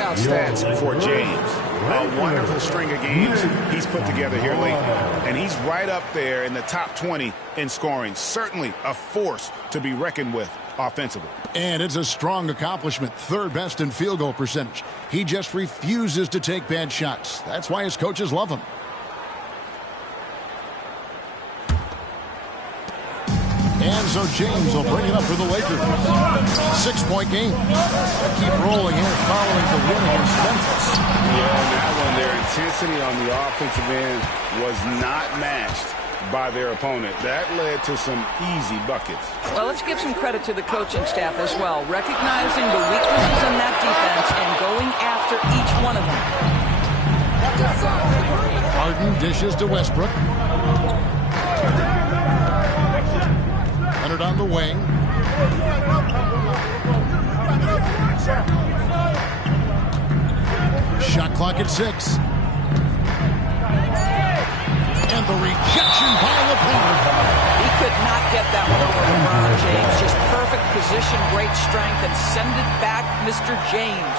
breakout stats for James. A wonderful string of games he's put together here lately. And he's right up there in the top 20 in scoring. Certainly a force to be reckoned with offensively. And it's a strong accomplishment. Third best in field goal percentage. He just refuses to take bad shots. That's why his coaches love him. And so James will bring it up for the Lakers. 6-point game. Keep rolling here following the win against Memphis. Yeah, that one, their intensity on the offensive end was not matched by their opponent. That led to some easy buckets. Well, let's give some credit to the coaching staff as well, recognizing the weaknesses in that defense and going after each one of them. Harden dishes to Westbrook. Leonard on the wing. Shot clock at 6. And the rejection by LeBron. He could not get that one over LeBron James. Just perfect position, great strength, and send it back, Mr. James.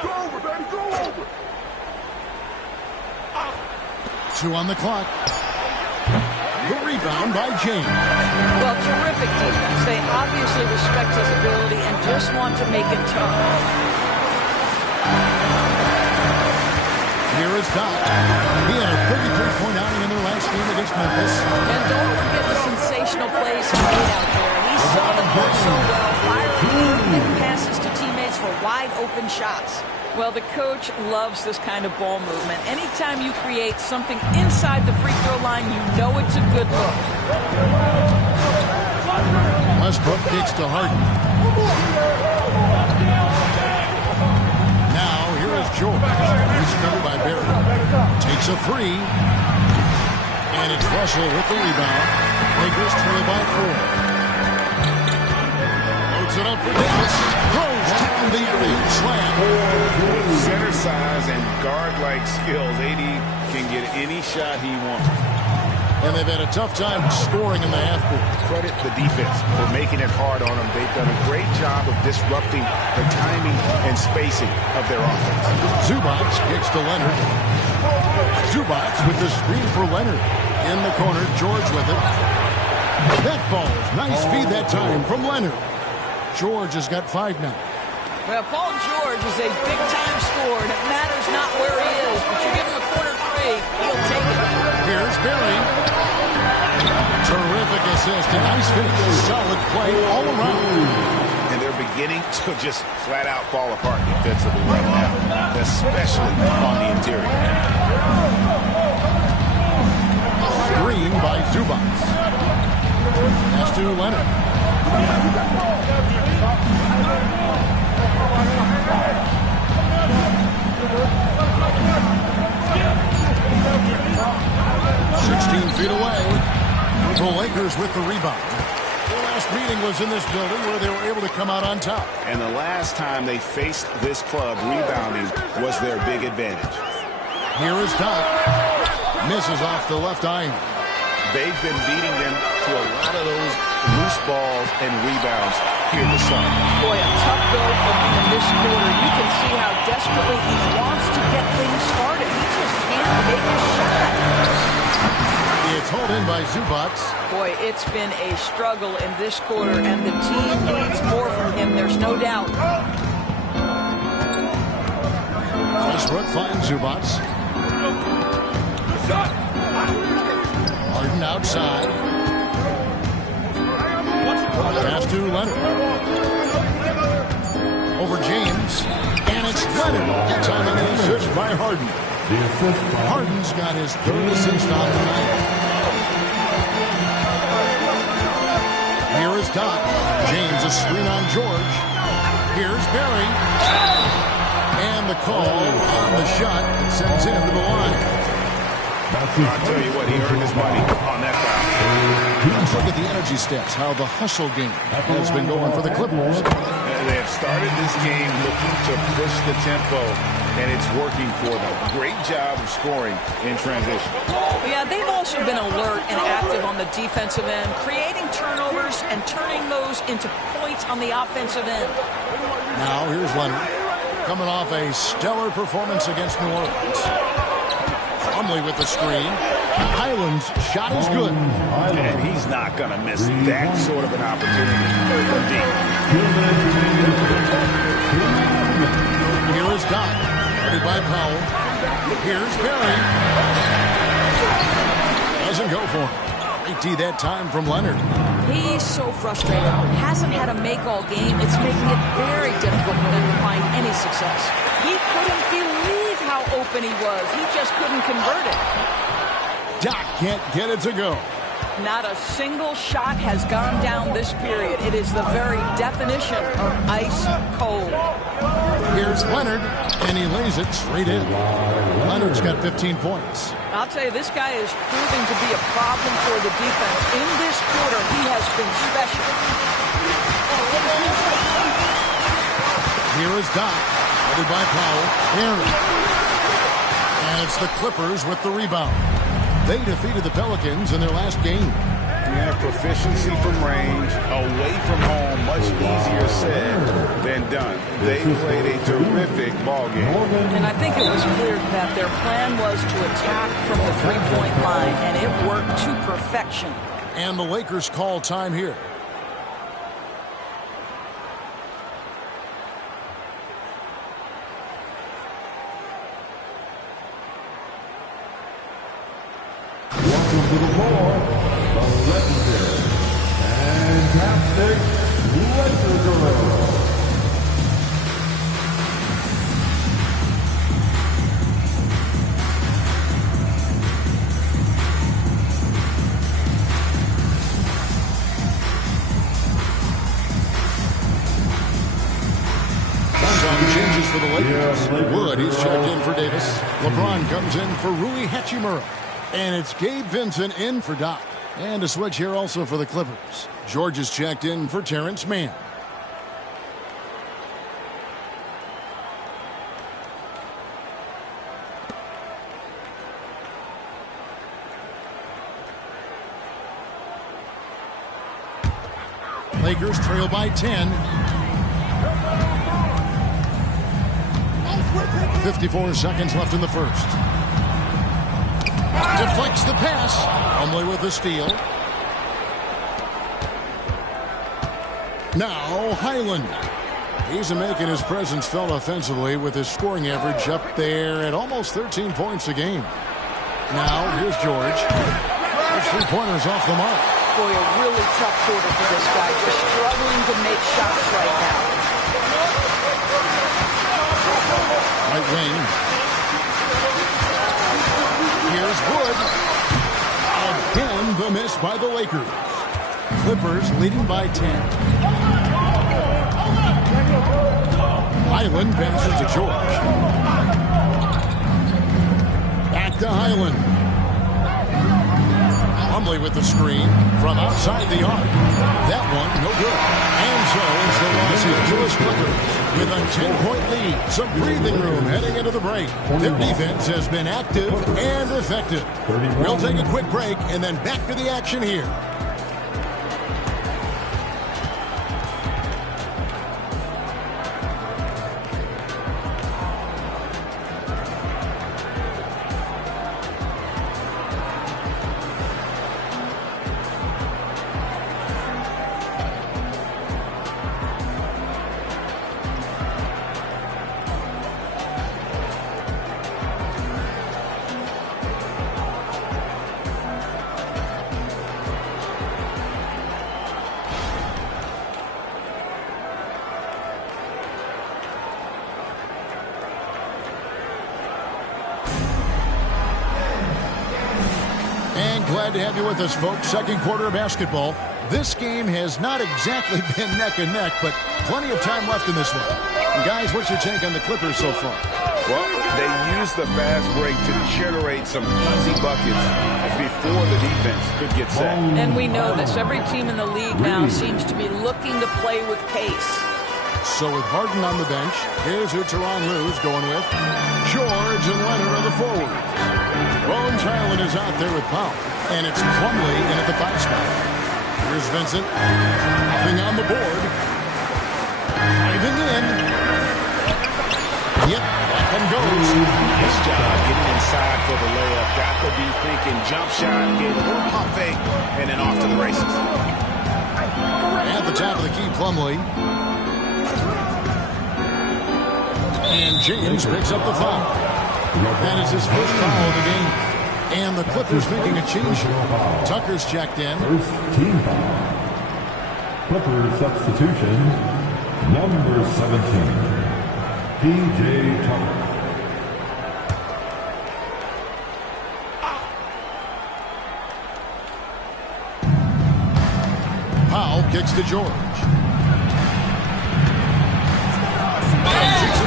Go over, baby, go over. 2 on the clock. The rebound by James. Well, terrific defense. They obviously respect his ability and just want to make it tough. Here is Doc. He had a 33-point outing in their last game against Memphis. And don't forget the sensational plays he made out there. He saw the ball so well, firing passes to teammates for wide-open shots. Well, the coach loves this kind of ball movement. Anytime you create something inside the free throw line, you know it's a good look. Westbrook kicks to Harden. Now, here is George. He's covered by Barry. Takes a 3. And it's Russell with the rebound. Lakers trail by 4. Loads it up for Davis. Throws down the alley-oop slam. With center size and guard-like skills, AD can get any shot he wants. And they've had a tough time scoring in the half court. Credit the defense for making it hard on them. They've done a great job of disrupting the timing and spacing of their offense. Zubac kicks to Leonard. Zubac with the screen for Leonard. In the corner, George with it. That falls. Nice feed that time from Leonard. George has got 5 now. Well, Paul George is a big-time scorer, and it matters not where he is, but you give him a corner 3, he'll take it. Here's Barry. Terrific assist. A nice finish. Solid play all around. And they're beginning to just flat-out fall apart defensively right now, especially on the interior. Green by Zubac. Pass to Leonard. 16 feet away. The Lakers with the rebound. The last meeting was in this building where they were able to come out on top. And the last time they faced this club, rebounding was their big advantage. Here is Doc. Misses off the left iron. They've been beating them to a lot of those loose balls and rebounds here this summer. Boy, a tough go for him in this quarter. You can see how desperately he wants to get things started. He just can't make a shot. It's hauled in by Zubac. Boy, it's been a struggle in this quarter, and the team needs more from him. There's no doubt. Westbrook finds Zubac. Harden outside. Pass to Leonard. Over James. And it's Leonard. Good time on the assist by Harden. Harden's got his 3rd assist on the night. Here is Doc. James a screen on George. Here's Barry. And the call on the shot that sends him to the line. I'll tell you what, he earned his money on that foul. Let's look at the energy stats, how the hustle game has been going for the Clippers. They have started this game looking to push the tempo and it's working for them. Great job of scoring in transition. Yeah, they've also been alert and active on the defensive end, creating turnovers and turning those into points on the offensive end. Now here's Leonard, coming off a stellar performance against New Orleans. Plumlee with the screen. Highland's shot is good. And he's not going to miss that sort of an opportunity from deep. Here is Doc, headed by Powell. Here's Barry. Doesn't go for him. Great D that time from Leonard. He's so frustrated. Hasn't had a make all game. It's making it very difficult for them to find any success. He couldn't believe how open he was. He just couldn't convert it. Doc can't get it to go. Not a single shot has gone down this period. It is the very definition of ice cold. Here's Leonard, and he lays it straight in. Leonard's got 15 points. I'll tell you, this guy is proving to be a problem for the defense. In this quarter, he has been special. Here is Doc, headed by Powell. Aaron. And it's the Clippers with the rebound. They defeated the Pelicans in their last game. Yeah, proficiency from range, away from home, much easier said than done. They played a terrific ball game. And I think it was clear that their plan was to attack from the three-point line, and it worked to perfection. And the Lakers call time here. Welcome to the floor, the legendary, fantastic Laker Girl. Some changes for the Lakers. Wood, he's checked in for Davis. LeBron comes in for Rui Hachimura. And it's Gabe Vincent in for Doc. And a switch here also for the Clippers. George is checked in for Terrence Mann. Lakers trail by 10. 54 seconds left in the first. Deflects the pass. Plumlee with the steal. Now Highland. He's making his presence felt offensively with his scoring average up there at almost 13 points a game. Now here's George. There's 3 pointers off the mark. Boy, a really tough quarter for this guy. Just struggling to make shots right now. Right wing. Here's Wood. Again, the miss by the Lakers. Clippers leading by 10. Highland passes to George. Back to Highland. Plumlee with the screen from outside the arc. That one, no good. And so it's the Los Angeles Clippers with a 10-point lead. Some breathing room heading into the break. Their defense has been active and effective. We'll take a quick break and then back to the action here. Glad to have you with us, folks. Second quarter of basketball. This game has not exactly been neck and neck, but plenty of time left in this one. And guys, what's your take on the Clippers so far? Well, they used the fast break to generate some easy buckets before the defense could get set. And we know this. Every team in the league now seems to be looking to play with pace. So with Harden on the bench, here's who Tyronn Lue's going with. George and Leonard are the forwards. Bones Hyland is out there with Powell. And it's Plumlee in at the 5 spot. Here's Vincent. Nothing on the board. Diving in. Yep, that one goes. Nice job getting inside for the layup. Got to be thinking jump shot, get a little pump fake, and then off to the races. At the top of the key, Plumlee. And James picks up the foul. That is his first foul of the game. And the Clippers making a change. Tucker's checked in. First team foul. Clippers substitution, number 17. P.J. Tucker. Powell kicks to George.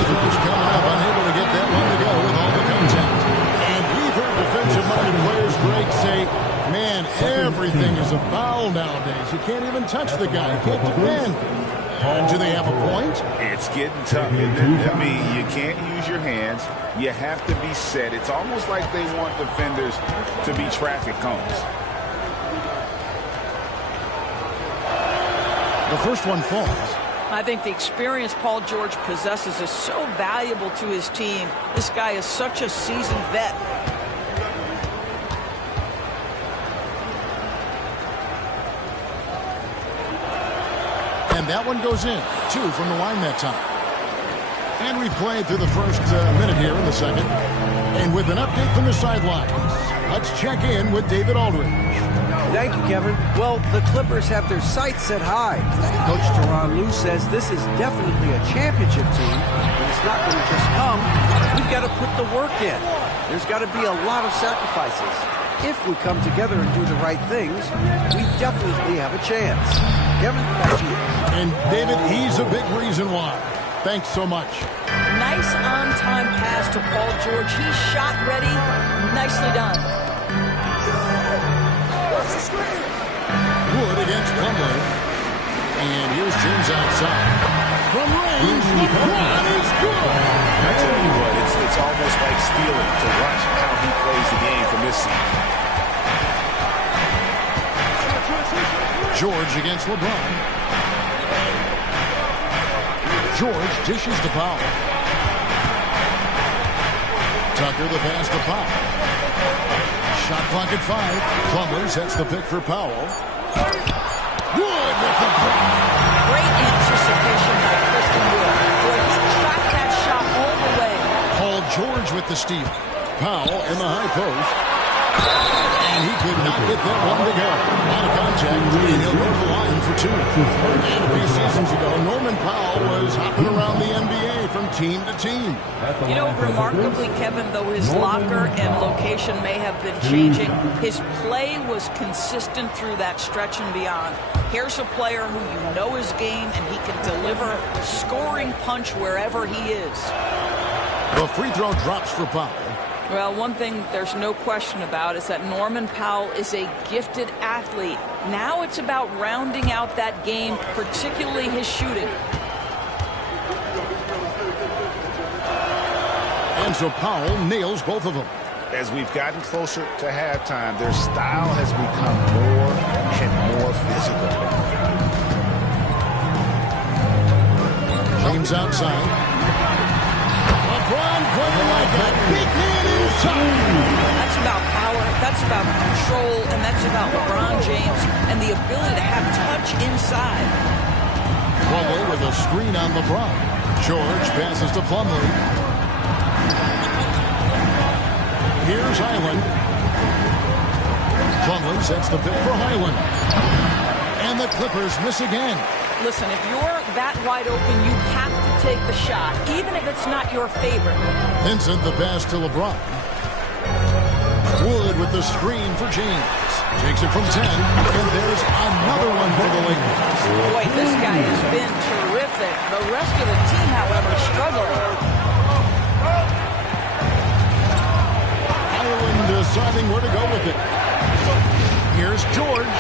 Is coming up, unable to get that one to go with all the contact. And we've heard defensive-minded players, Greg, say, man, everything is a foul nowadays. You can't even touch the guy. You can't defend. Do they have a point? It's getting tough, isn't it? I mean, you can't use your hands. You have to be set. It's almost like they want defenders to be traffic cones. The first one falls. I think the experience Paul George possesses is so valuable to his team. This guy is such a seasoned vet. And that one goes in. 2 from the line that time. And we've played through the first minute here in the second. And with an update from the sidelines, let's check in with David Aldridge. Thank you, Kevin. Well, the Clippers have their sights set high. Coach Tyronn Lue says this is definitely a championship team, and it's not going to just come. We've got to put the work in. There's got to be a lot of sacrifices. If we come together and do the right things, we definitely have a chance. Kevin, back to you. And David, he's a big reason why. Thanks so much. Nice on-time pass to Paul George. He's shot ready. Nicely done. Wood against Plumlee. And here's James outside. From range, LeBron is good. I tell you what, it's almost like stealing to watch how he plays the game from this side. George against LeBron. George dishes to Powell. Tucker the pass to Powell. Shot clock at 5. Plumlee sets the pick for Powell. Wood with the block. Great anticipation by Christian Wood. Boy, he tracked that shot all the way. Paul George with the steal. Powell in the high post. And he could not get that one to go. Out of contact, and he'll go to the line for 2. A few seasons ago, Norman Powell was hopping around the NBA from team to team. You know, remarkably, Kevin, though his locker and location may have been changing, his play was consistent through that stretch and beyond. Here's a player who you know his game, and he can deliver a scoring punch wherever he is. The free throw drops for Powell. Well, one thing there's no question about is that Norman Powell is a gifted athlete. Now it's about rounding out that game, particularly his shooting. And so Powell nails both of them. As we've gotten closer to halftime, their style has become more and more physical. James outside. LeBron playing like a big man inside. That's about power, that's about control, and that's about LeBron James and the ability to have touch inside. Plumlee with a screen on LeBron. George passes to Plumlee. Here's Hyland. Plumlee sets the pick for Hyland. And the Clippers miss again. Listen, if you're that wide open, you have to take the shot, even if it's not your favorite. Vincent the pass to LeBron. Wood with the screen for James. Takes it from 10, and there's another one for the Lakers. Boy, this guy has been terrific. The rest of the team, however, struggling. Hyland deciding where to go with it. Here's George.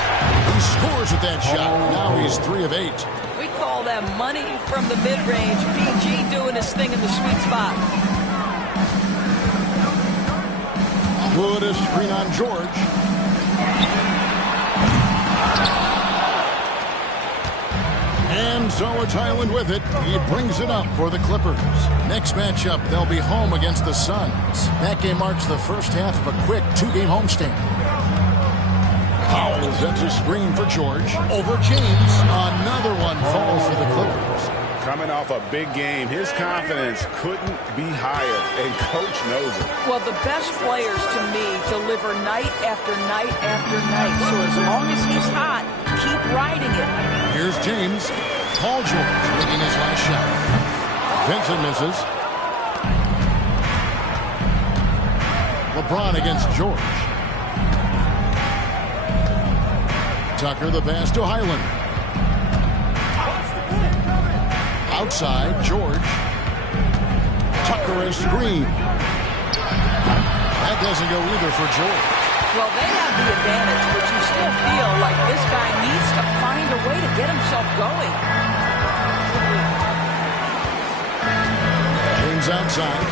He scores with that shot. Now he's 3 of 8. We call that money from the mid-range. PG doing his thing in the sweet spot. Wood a screen on George. And so it's Highland with it. He brings it up for the Clippers. Next matchup, they'll be home against the Suns. That game marks the first half of a quick 2-game homestand. Powell sets a screen for George. Over James. Another one falls for the Clippers. Coming off a big game, his confidence couldn't be higher, and Coach knows it. Well, the best players, to me, deliver night after night after night. So as long as he's hot, keep riding it. Here's James. Paul George making his last shot. Vincent misses. LeBron against George. Tucker the pass to Highland. Outside, George. Tucker a screen. That doesn't go either for George. Well, they have the advantage, but you still feel like this guy needs to find a way to get himself going. James outside.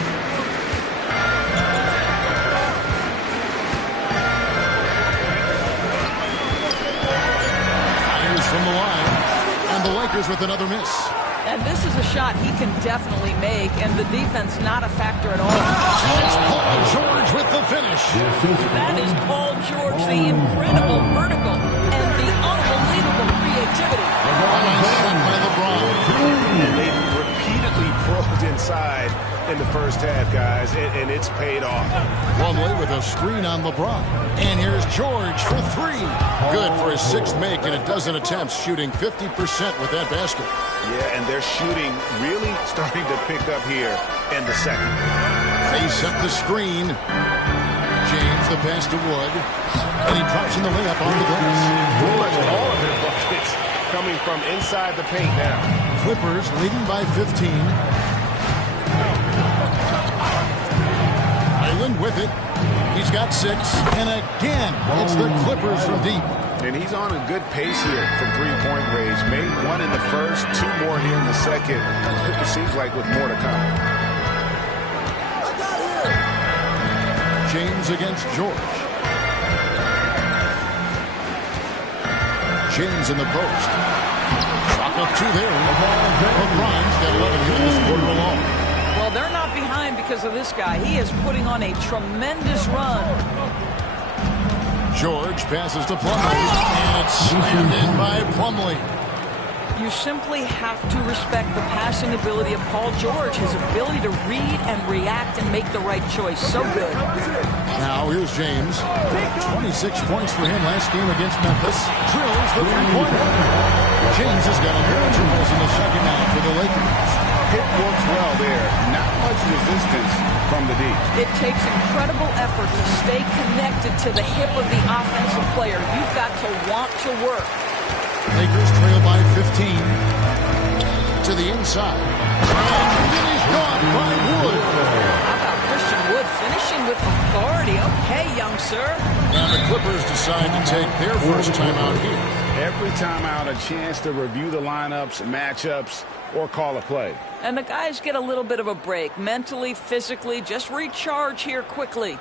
Fires from the line. And the Lakers with another miss. And this is a shot he can definitely make, and the defense not a factor at all. It's Paul George with the finish. That is Paul George, the incredible vertical and the unbelievable creativity. By LeBron. And they repeatedly probed inside in the first half, guys, and it's paid off. Plumlee with a screen on LeBron. And here's George for 3. Good for his 6th make in a dozen attempts, shooting 50% with that basket. Yeah, and they're shooting really starting to pick up here in the second. They set the screen. James the pass to Wood. And he drops in the layup on the glass. Pretty much all of their buckets coming from inside the paint now. Clippers leading by 15. Highland with it. He's got 6. And again, it's the Clippers from deep. And he's on a good pace here from three-point range. Made 1 in the first, 2 more here in the second. It seems like with more to come. James against George. James in the post. Drop up 2 there. LeBron's got 11 here this quarter alone. Well, they're not behind because of this guy. He is putting on a tremendous run. George passes to Plumlee, and it's slammed in by Plumlee. You simply have to respect the passing ability of Paul George, his ability to read and react and make the right choice. So good. Now here's James. 26 points for him last game against Memphis. Drills the three-pointer. James has got a pair of triples in the second half for the Lakers. Hit works well there. Not much resistance from the D. It takes incredible effort to stay connected to the hip of the offensive player. You've got to want to work. Lakers trail by 15. To the inside. And finished off by Wood. How about Christian Wood finishing with authority? Okay, young sir. And the Clippers decide to take their first timeout here. Every timeout, a chance to review the lineups, matchups, or call a play. And the guys get a little bit of a break. Mentally, physically, just recharge here quickly.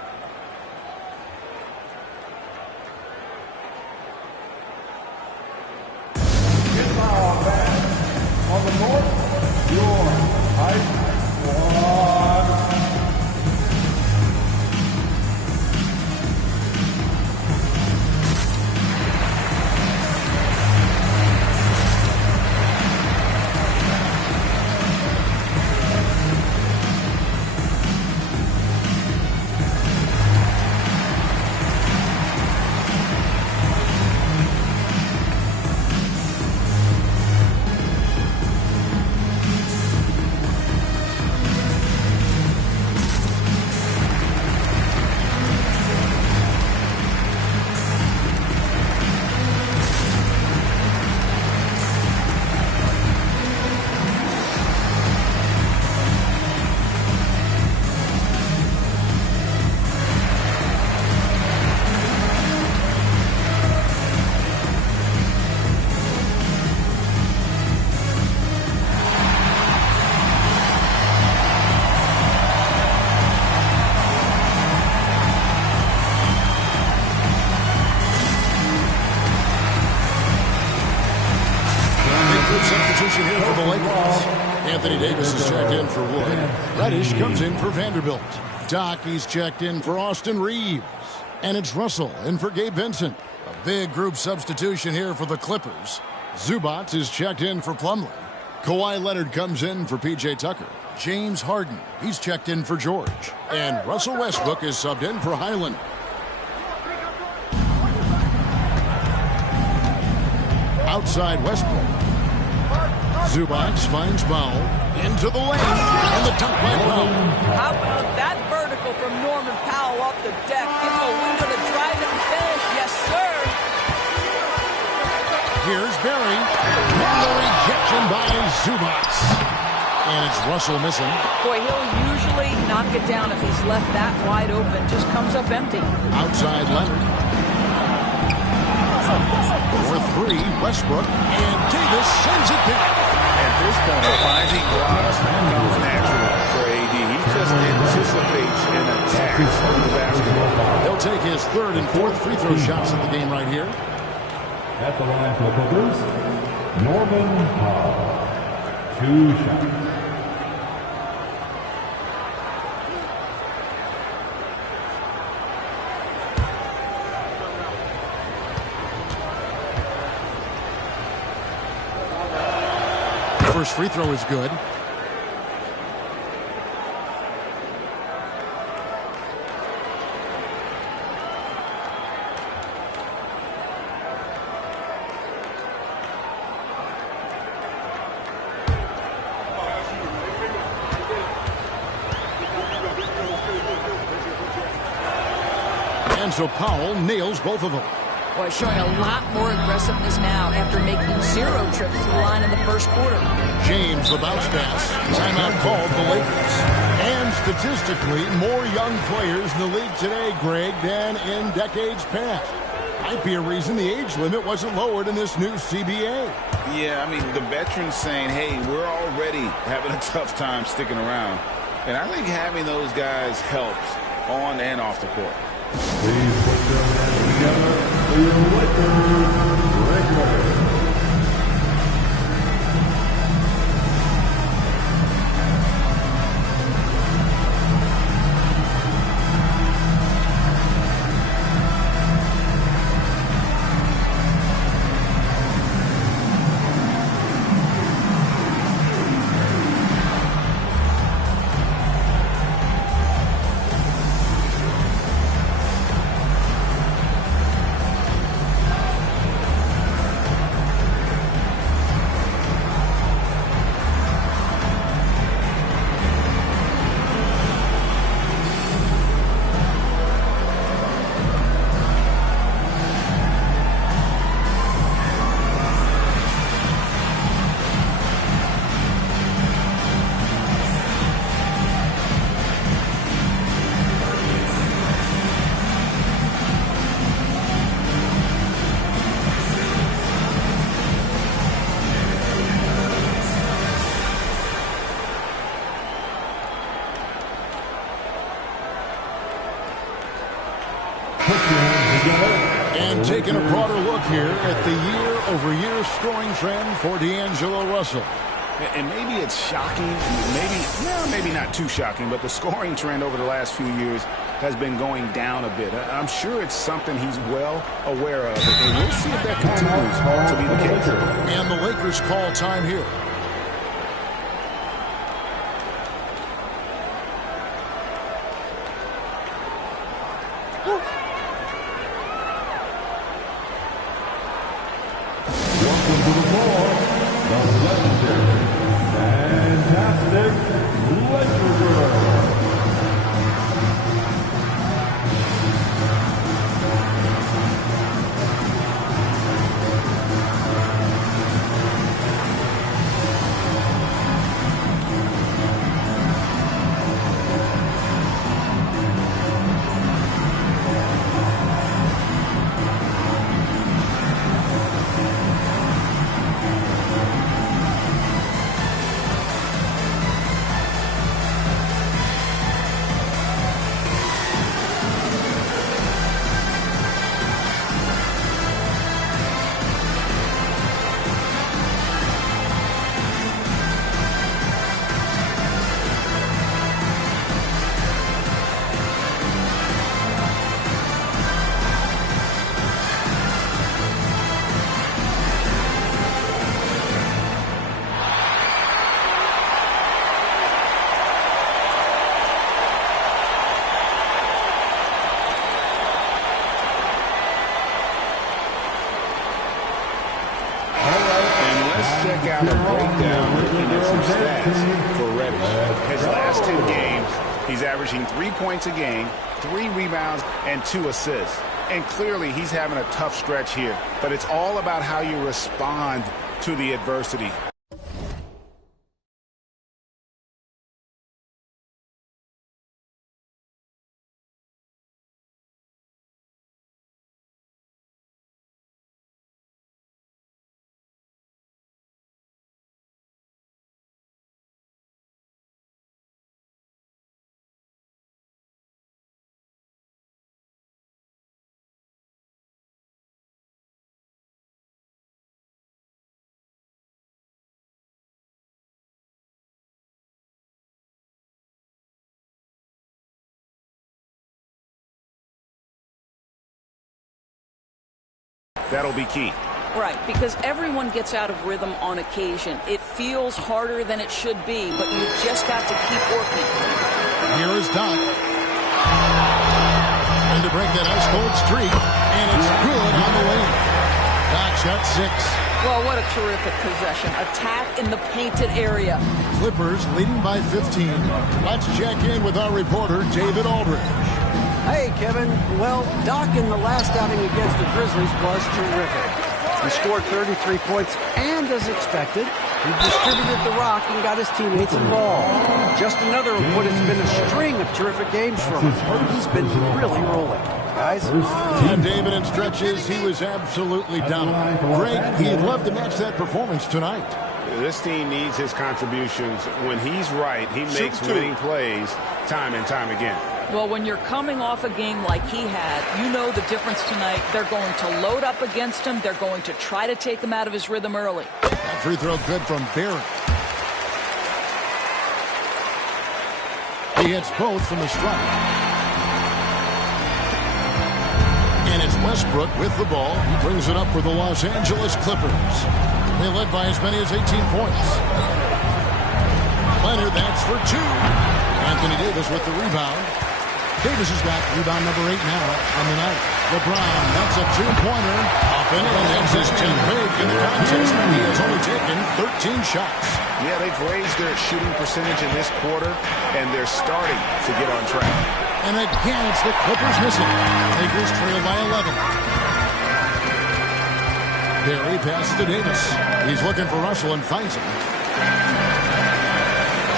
On the north, your Ice Squad. substitution here for the Lakers. Anthony Davis is checked in for Wood. Reddish comes in for Vanderbilt. Dockey's checked in for Austin Reeves. And it's Russell in for Gabe Vincent. A big group substitution here for the Clippers. Zubac is checked in for Plumlee. Kawhi Leonard comes in for P.J. Tucker. James Harden, he's checked in for George. And Russell Westbrook is subbed in for Highland. Outside Westbrook. Zubac finds Powell into the lane, and the dunk by Powell. How about that vertical from Norman Powell off the deck? Give him a window to drive and finish. Yes, sir. Here's Barry, and the rejection by Zubac. And it's Russell missing. Boy, he'll usually knock it down if he's left that wide open. Just comes up empty. Outside Leonard. For three, Westbrook, and Davis sends it back. At this point, finding blocks comes natural for AD. He just anticipates and attacks the basketball. He'll take his third and fourth free throw shots of the game right here. At the line for the Clippers, Norman Powell. 2 shots. First free throw is good. And so Powell nails both of them. Boy, showing a lot more aggressiveness now after making 0 trips to the line in the first quarter. James, the bounce pass. Timeout called the Lakers. And statistically, more young players in the league today, Greg, than in decades past. Might be a reason the age limit wasn't lowered in this new CBA. Yeah, I mean, the veterans saying, hey, we're already having a tough time sticking around. And I think having those guys helps on and off the court. Please put your hands together for your Lakers record. And taking a broader look here at the year-over-year scoring trend for D'Angelo Russell. And maybe it's shocking, maybe not too shocking, but the scoring trend over the last few years has been going down a bit. I'm sure it's something he's well aware of, and we'll see if that continues to be the case. And the Lakers call time here. Welcome to the floor, the legendary, fantastic Lakers. out a breakdown looking at some stats for Reddish. His last 10 games, he's averaging 3 points a game, 3 rebounds, and 2 assists. And clearly, he's having a tough stretch here. But it's all about how you respond to the adversity. That'll be key. Right, because everyone gets out of rhythm on occasion. It feels harder than it should be, but you just got to keep working. Here is Doc. Trying to break that ice-cold streak, and it's good on the way. Doc shot 6. Well, what a terrific possession. Attack in the painted area. Clippers leading by 15. Let's check in with our reporter, David Aldridge. Hey, Kevin. Well, Doc in the last outing against the Grizzlies was terrific. He scored 33 points, and as expected, he distributed the rock and got his teammates involved. Just another of what has been a string of terrific games from him. He's been really rolling. Guys? And David, in stretches, he was absolutely dominant. Greg, he'd love to match that performance tonight. This team needs his contributions. When he's right, he makes winning plays time and time again. Well, when you're coming off a game like he had, you know the difference tonight. They're going to load up against him. They're going to try to take him out of his rhythm early. That free throw good from Barrett. He hits both from the stripe. And it's Westbrook with the ball. He brings it up for the Los Angeles Clippers. They led by as many as 18 points. Leonard, that's for 2. Anthony Davis with the rebound. Davis has got rebound number 8 now on the night. LeBron, that's a 2-pointer. Up and in, that's his 10th break in the contest. He has only taken 13 shots. Yeah, they've raised their shooting percentage in this quarter, and they're starting to get on track. And again, it's the Clippers missing. Lakers trail by 11. Barry passes to Davis. He's looking for Russell and finds him.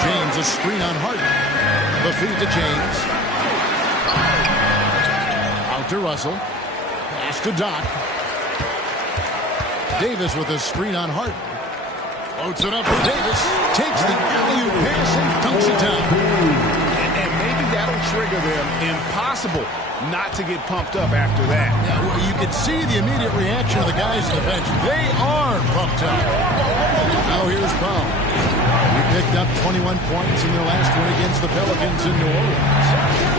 James, a screen on Harden. The feed to James. Out to Russell. Pass to Doc. Davis with a screen on Harden. Floats it up for Davis. Takes the alley-oop pass and dunks it down. And maybe that'll trigger them. Impossible not to get pumped up after that. Yeah, well, you can see the immediate reaction of the guys on the bench. They are pumped up. Now here's Brown. He picked up 21 points in their last win against the Pelicans in New Orleans.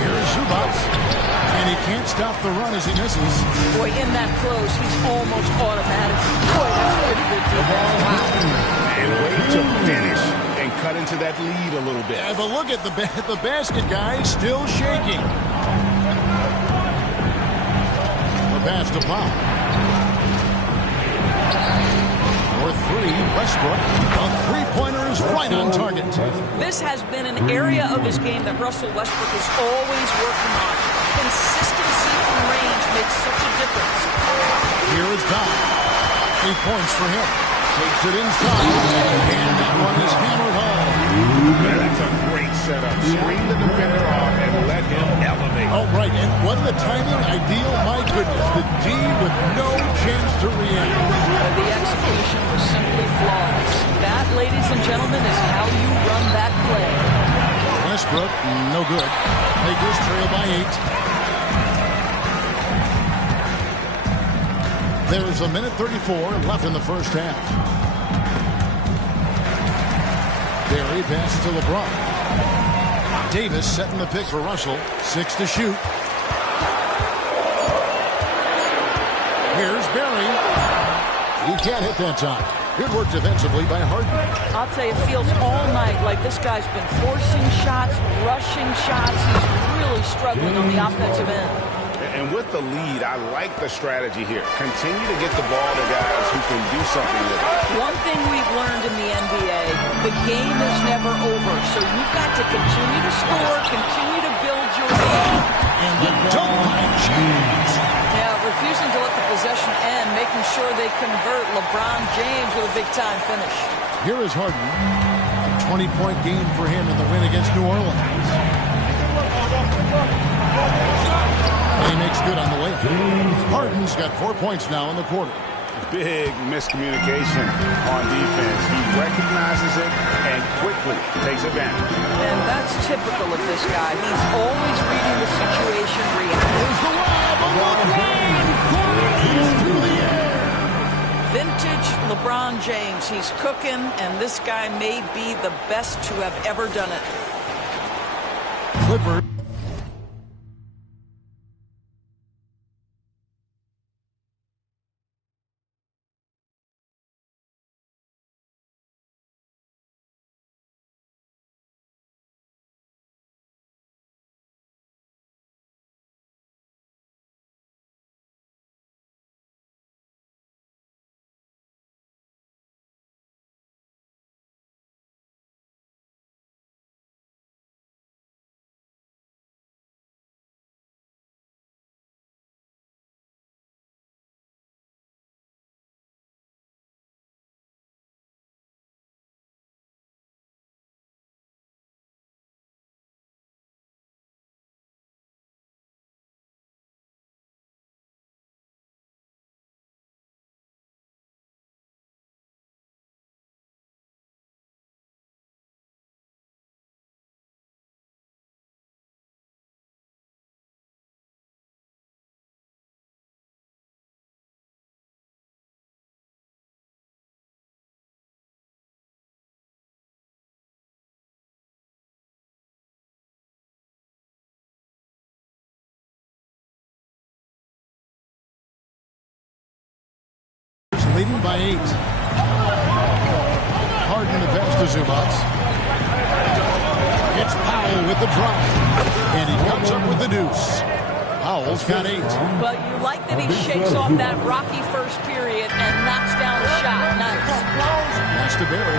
Here's Zubac. And he can't stop the run as he misses. Boy, in that close, he's almost automatic. Boy, that's pretty good defense. Wow. And wait to finish and cut into that lead a little bit. Yeah, but look at the basket, guys, still shaking. The pass to Pop. For 3, Westbrook. A three-pointer is right on target. This has been an area of his game that Russell Westbrook is always working on. Consistency in range makes such a difference. Here is Doc. 8 points for him. Takes it inside. And that one is hammered home. That's a great setup. Screen the defender off and let him elevate. Oh, right. And wasn't the timing ideal? My goodness. The D with no chance to react. The execution was simply flawless. That, ladies and gentlemen, is how you run that play. Westbrook, no good. Lakers trail by 8. There is a minute 34 left in the first half. Barry passes to LeBron. Davis setting the pick for Russell. 6 to shoot. Here's Barry. He can't hit that time. Good work defensively by Harden. I'll tell you, it feels all night like this guy's been forcing shots, rushing shots. He's really struggling on the offensive end. And And with the lead, I like the strategy here. Continue to get the ball to guys who can do something with it. One thing we've learned in the NBA, the game is never over. So you've got to continue to score, continue to build your lead. And the dunk by James. Yeah, refusing to let the possession end, making sure they convert. LeBron James with a big-time finish. Here is Harden. A 20-point game for him in the win against New Orleans. He makes good on the way. Harden's got 4 points now in the quarter. Big miscommunication on defense. He recognizes it and quickly takes advantage. And that's typical of this guy. He's always reading the situation, reacting. Through the air. Vintage LeBron James. He's cooking, and this guy may be the best to have ever done it. Clippers. Leading by 8. Harden the pass to Zubac. It's Powell with the drive. And he comes up with the deuce. Powell's got 8. Well, you like that he shakes off that rocky first period and knocks down a shot. Nice. Pass to Barry.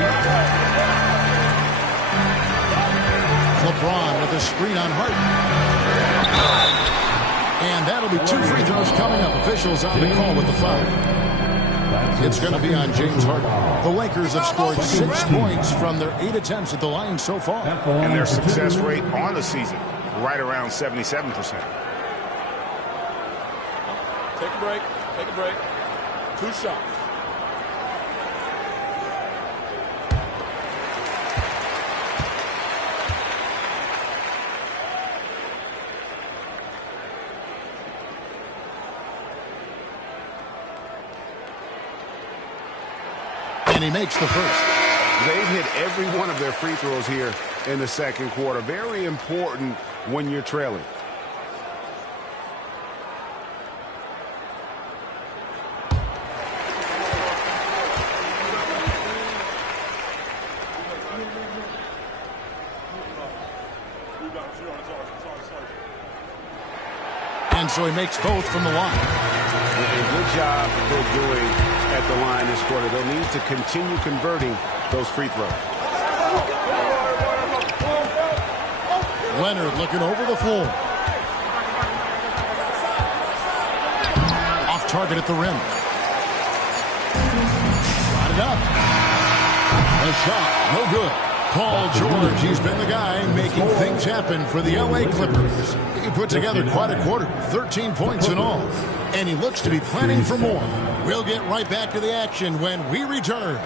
LeBron with a screen on Harden. And that'll be 2 free throws coming up. Officials on the call with the foul. It's going to be on James Harden. The Lakers have scored 6 points from their 8 attempts at the line so far. And their success rate on the season, right around 77%. Take a break. Take a break. 2 shots. And he makes the first. They've hit every one of their free throws here in the second quarter. Very important when you're trailing. And so he makes both from the line. A good job they're doing at the line this quarter. They'll need to continue converting those free throws. Leonard looking over the floor. Off target at the rim. Brought it up. A shot, no good. Paul George, he's been the guy making things happen for the LA Clippers. He put together quite a quarter, 13 points in all. And he looks to be planning for more. We'll get right back to the action when we return.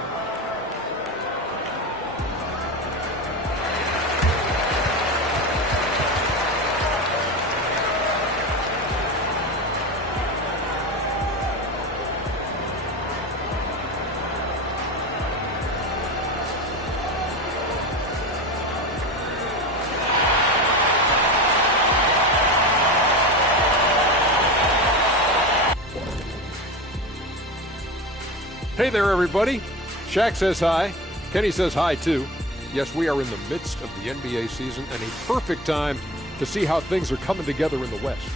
Hey there, everybody. Shaq says hi. Kenny says hi, too. Yes, we are in the midst of the NBA season and a perfect time to see how things are coming together in the West.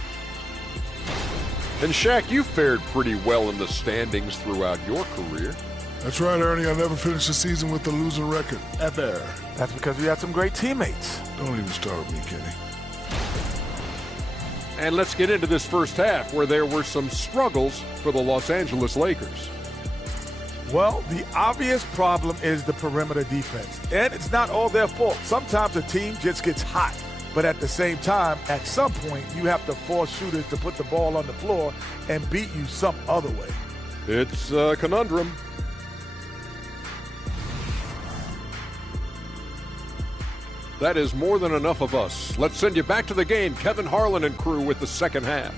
And Shaq, you fared pretty well in the standings throughout your career. That's right, Ernie. I never finished the season with a losing record, ever. That's because we had some great teammates. Don't even start with me, Kenny. And let's get into this first half where there were some struggles for the Los Angeles Lakers. Well, the obvious problem is the perimeter defense. And it's not all their fault. Sometimes a team just gets hot. But at the same time, at some point, you have to force shooters to put the ball on the floor and beat you some other way. It's a conundrum. That is more than enough of us. Let's send you back to the game. Kevin Harlan and crew with the second half.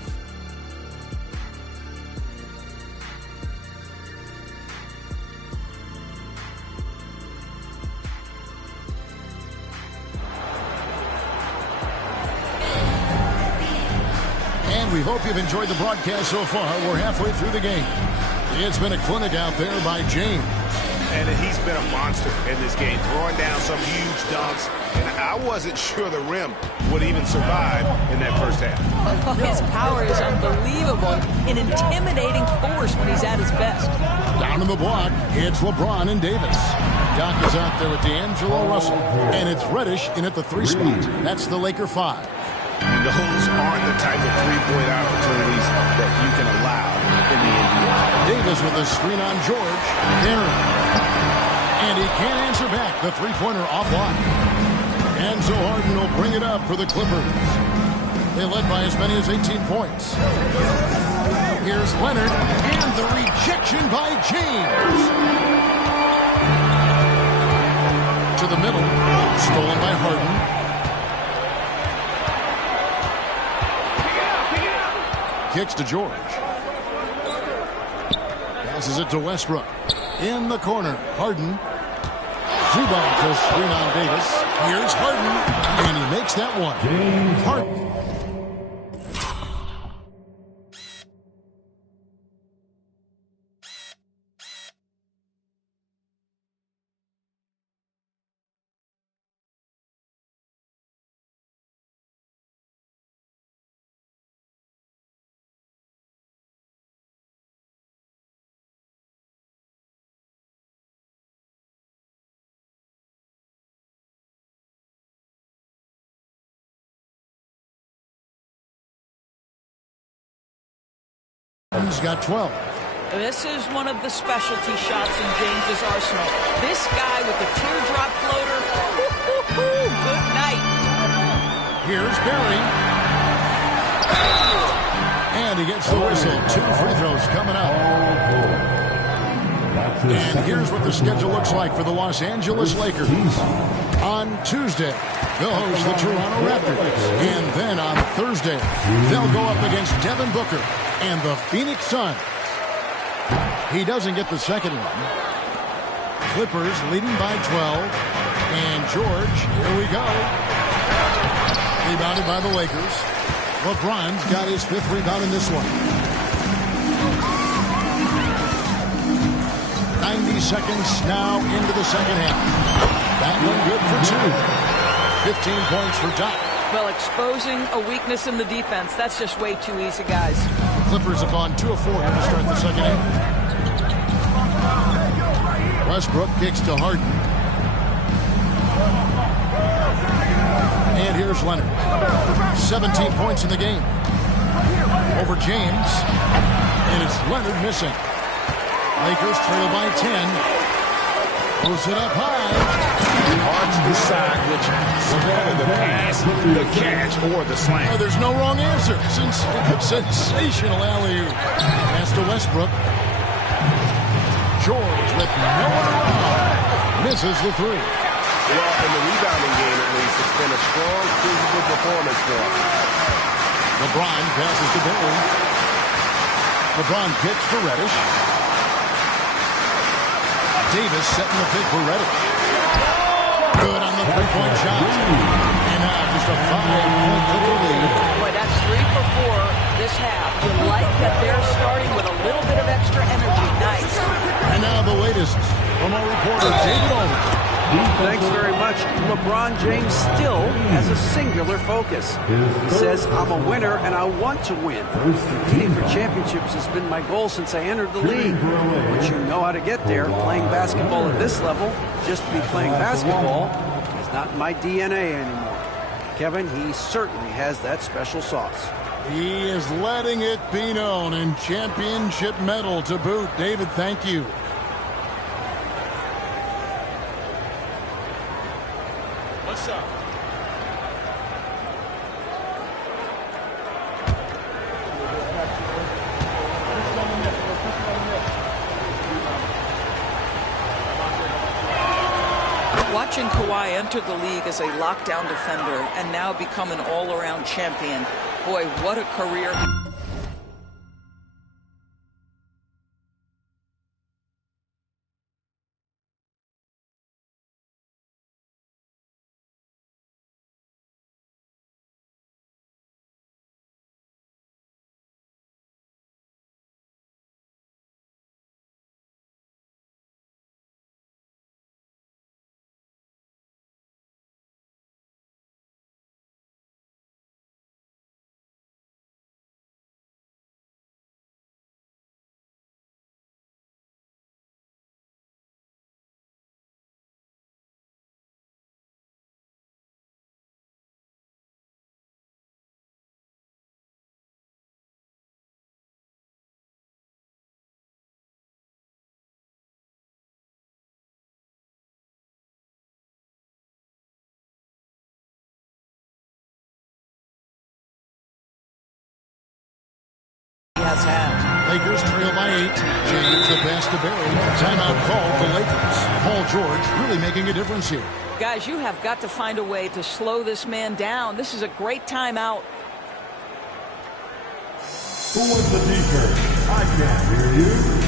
And we hope you've enjoyed the broadcast so far. We're halfway through the game. It's been a clinic out there by James. And he's been a monster in this game, throwing down some huge dunks. And I wasn't sure the rim would even survive in that first half. Oh, his power is unbelievable. An intimidating force when he's at his best. Down in the block, it's LeBron and Davis. Doc is out there with D'Angelo Russell. And it's Reddish in at the 3 spot. That's the Laker 5. And those aren't the type of three-point opportunities that you can allow in the NBA. Davis with a screen on George. And he can't answer back. The three-pointer offline. And so Harden will bring it up for the Clippers. They led by as many as 18 points. Here's Leonard. And the rejection by James. To the middle. Stolen by Harden. Kicks to George. Passes it to Westbrook. In the corner, Harden. Zubac to screen on Davis. Here's Harden, and he makes that one. Harden. He's got 12. This is one of the specialty shots in James's arsenal. This guy with the teardrop floater. Good night. Here's Barry. And he gets the whistle. 2 free throws coming up. And here's what the schedule looks like for the Los Angeles Lakers. On Tuesday, they'll host the Toronto Raptors. And then on Thursday, they'll go up against Devin Booker and the Phoenix Suns. He doesn't get the second one. Clippers leading by 12. And George, here we go. Rebounded by the Lakers. LeBron's got his 5th rebound in this one. 90 seconds now into the second half. That one good for 2. 15 points for Doc. Well, exposing a weakness in the defense, that's just way too easy, guys. Clippers have gone 2 of 4 here to start the second half. Westbrook kicks to Harden. And here's Leonard. 17 points in the game. Over James. And it's Leonard missing. Lakers trail by 10. Throws it up high. Hard to decide which is better, the pass, the catch, or the slam. Oh, there's no wrong answer. Sensational alley-oop. Pass to Westbrook. George with no one around. Misses the 3. Well, in the rebounding game, at least, it's been a strong physical performance for him. LeBron passes to Barry. LeBron kicks to Reddish. Davis setting the pick for Reddish. Good on the three-point shot. And now just a 5-point Clipper lead. Boy, that's 3 for 4 this half. You like that they're starting with a little bit of extra energy. Nice. And now the latest from our reporter, David Aldridge. Thanks very much. LeBron James still has a singular focus. He says, I'm a winner and I want to win. Competing for championships has been my goal since I entered the league. Once you know how to get there, playing basketball at this level, just to be playing basketball, is not in my DNA anymore. Kevin, he certainly has that special sauce. He is letting it be known, and championship medal to boot. David, thank you. What's up? Watching Kawhi enter the league as a lockdown defender and now become an all-around champion. Boy, what a career. Lakers trail by 8. James, the pass to Barry. Timeout called the Lakers. Paul George really making a difference here. Guys, you have got to find a way to slow this man down. This is a great timeout. Who was the defense? I can't hear you.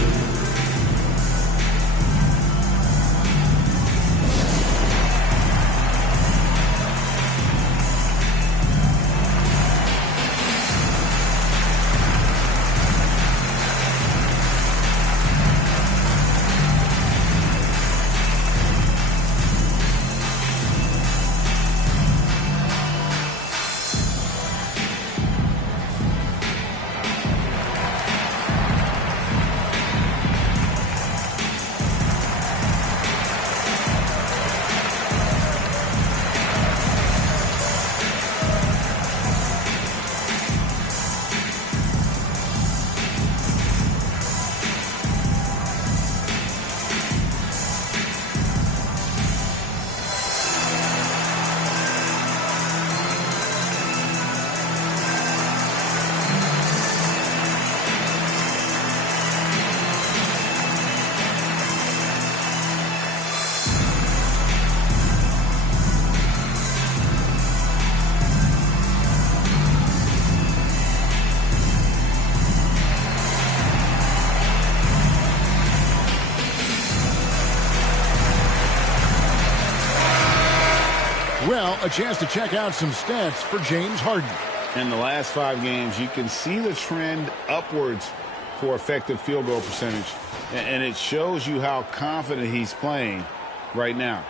Well, a chance to check out some stats for James Harden. In the last 5 games, you can see the trend upwards for effective field goal percentage. And it shows you how confident he's playing right now.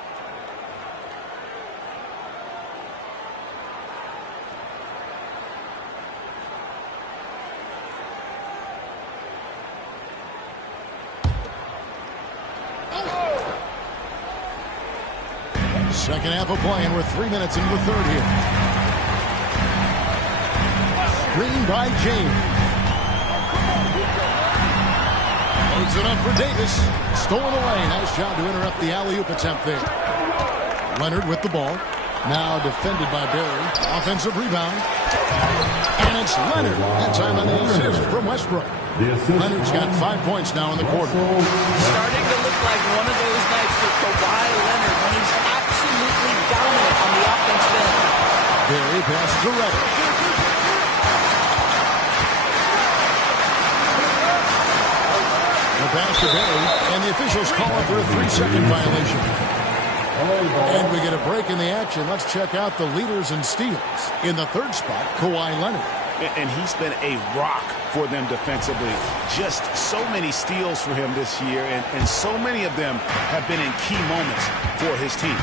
Second half of play, and we're 3 minutes into the third here. Screen by James. Loads it up for Davis. Stolen away. Nice job to interrupt the alley-oop attempt there. Leonard with the ball. Now defended by Barry. Offensive rebound. And it's Leonard. That time on the assist from Westbrook. Leonard's got 5 points now in the quarter. Starting to look like one of those nights for Kawhi Leonard when he's absolutely dominant on the offensive end. Barry passes to Reddish. The pass to Barry, and the officials call it for a 3-second violation. And we get a break in the action. Let's check out the leaders in steals. In the third spot, Kawhi Leonard. And he's been a rock for them defensively. Just so many steals for him this year, and so many of them have been in key moments for his team.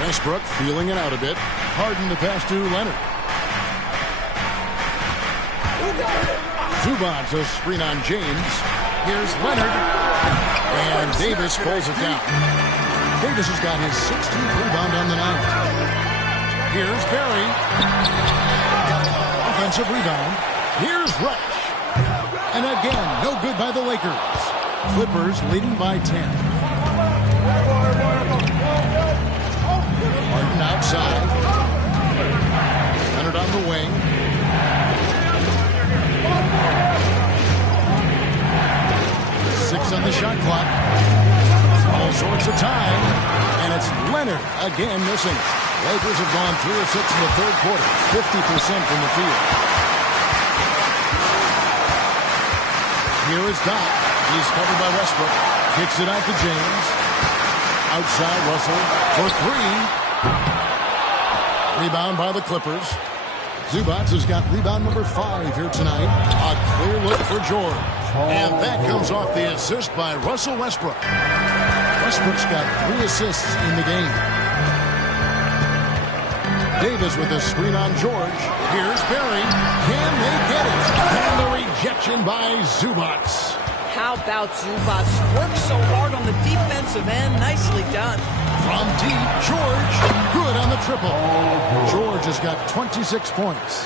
Westbrook feeling it out a bit. Harden the pass to Leonard. Zubac a screen on James. Here's Leonard. And Davis pulls it down. Davis has got his 16th rebound on the night. Here's Barry. Offensive rebound. Here's Rush. And again, no good by the Lakers. Clippers leading by 10. Harden outside. Leonard on the wing. Six on the shot clock. All sorts of time. And it's Leonard again missing. Lakers have gone 3 of 6 in the third quarter. 50% from the field. Here is Doc. He's covered by Westbrook. Kicks it out to James. Outside Russell for 3. Rebound by the Clippers. Zubac has got rebound number 5 here tonight. A clear look for George. And that comes off the assist by Russell Westbrook. Westbrook's got 3 assists in the game. Davis with a screen on George. Here's Barry. Can they get it? And the rejection by Zubac. How about Zubac? Worked so hard on the defensive end. Nicely done. From deep, George. Good on the triple. George has got 26 points.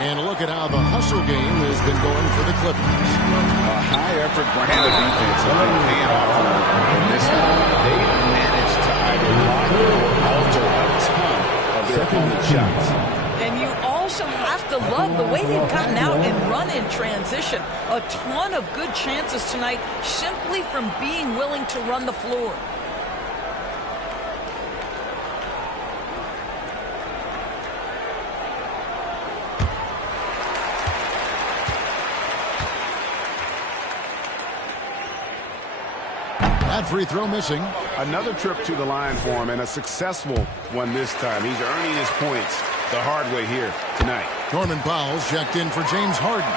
And look at how the hustle game has been going for the Clippers. A high-effort brand of defense has been paying off for them in this one. They managed to either block or alter a ton of their opponent's shots. And you also have to love the way they've gotten out and run in transition. A ton of good chances tonight simply from being willing to run the floor. That free throw missing. Another trip to the line for him, and a successful one this time. He's earning his points the hard way here tonight. Norman Powell's checked in for James Harden.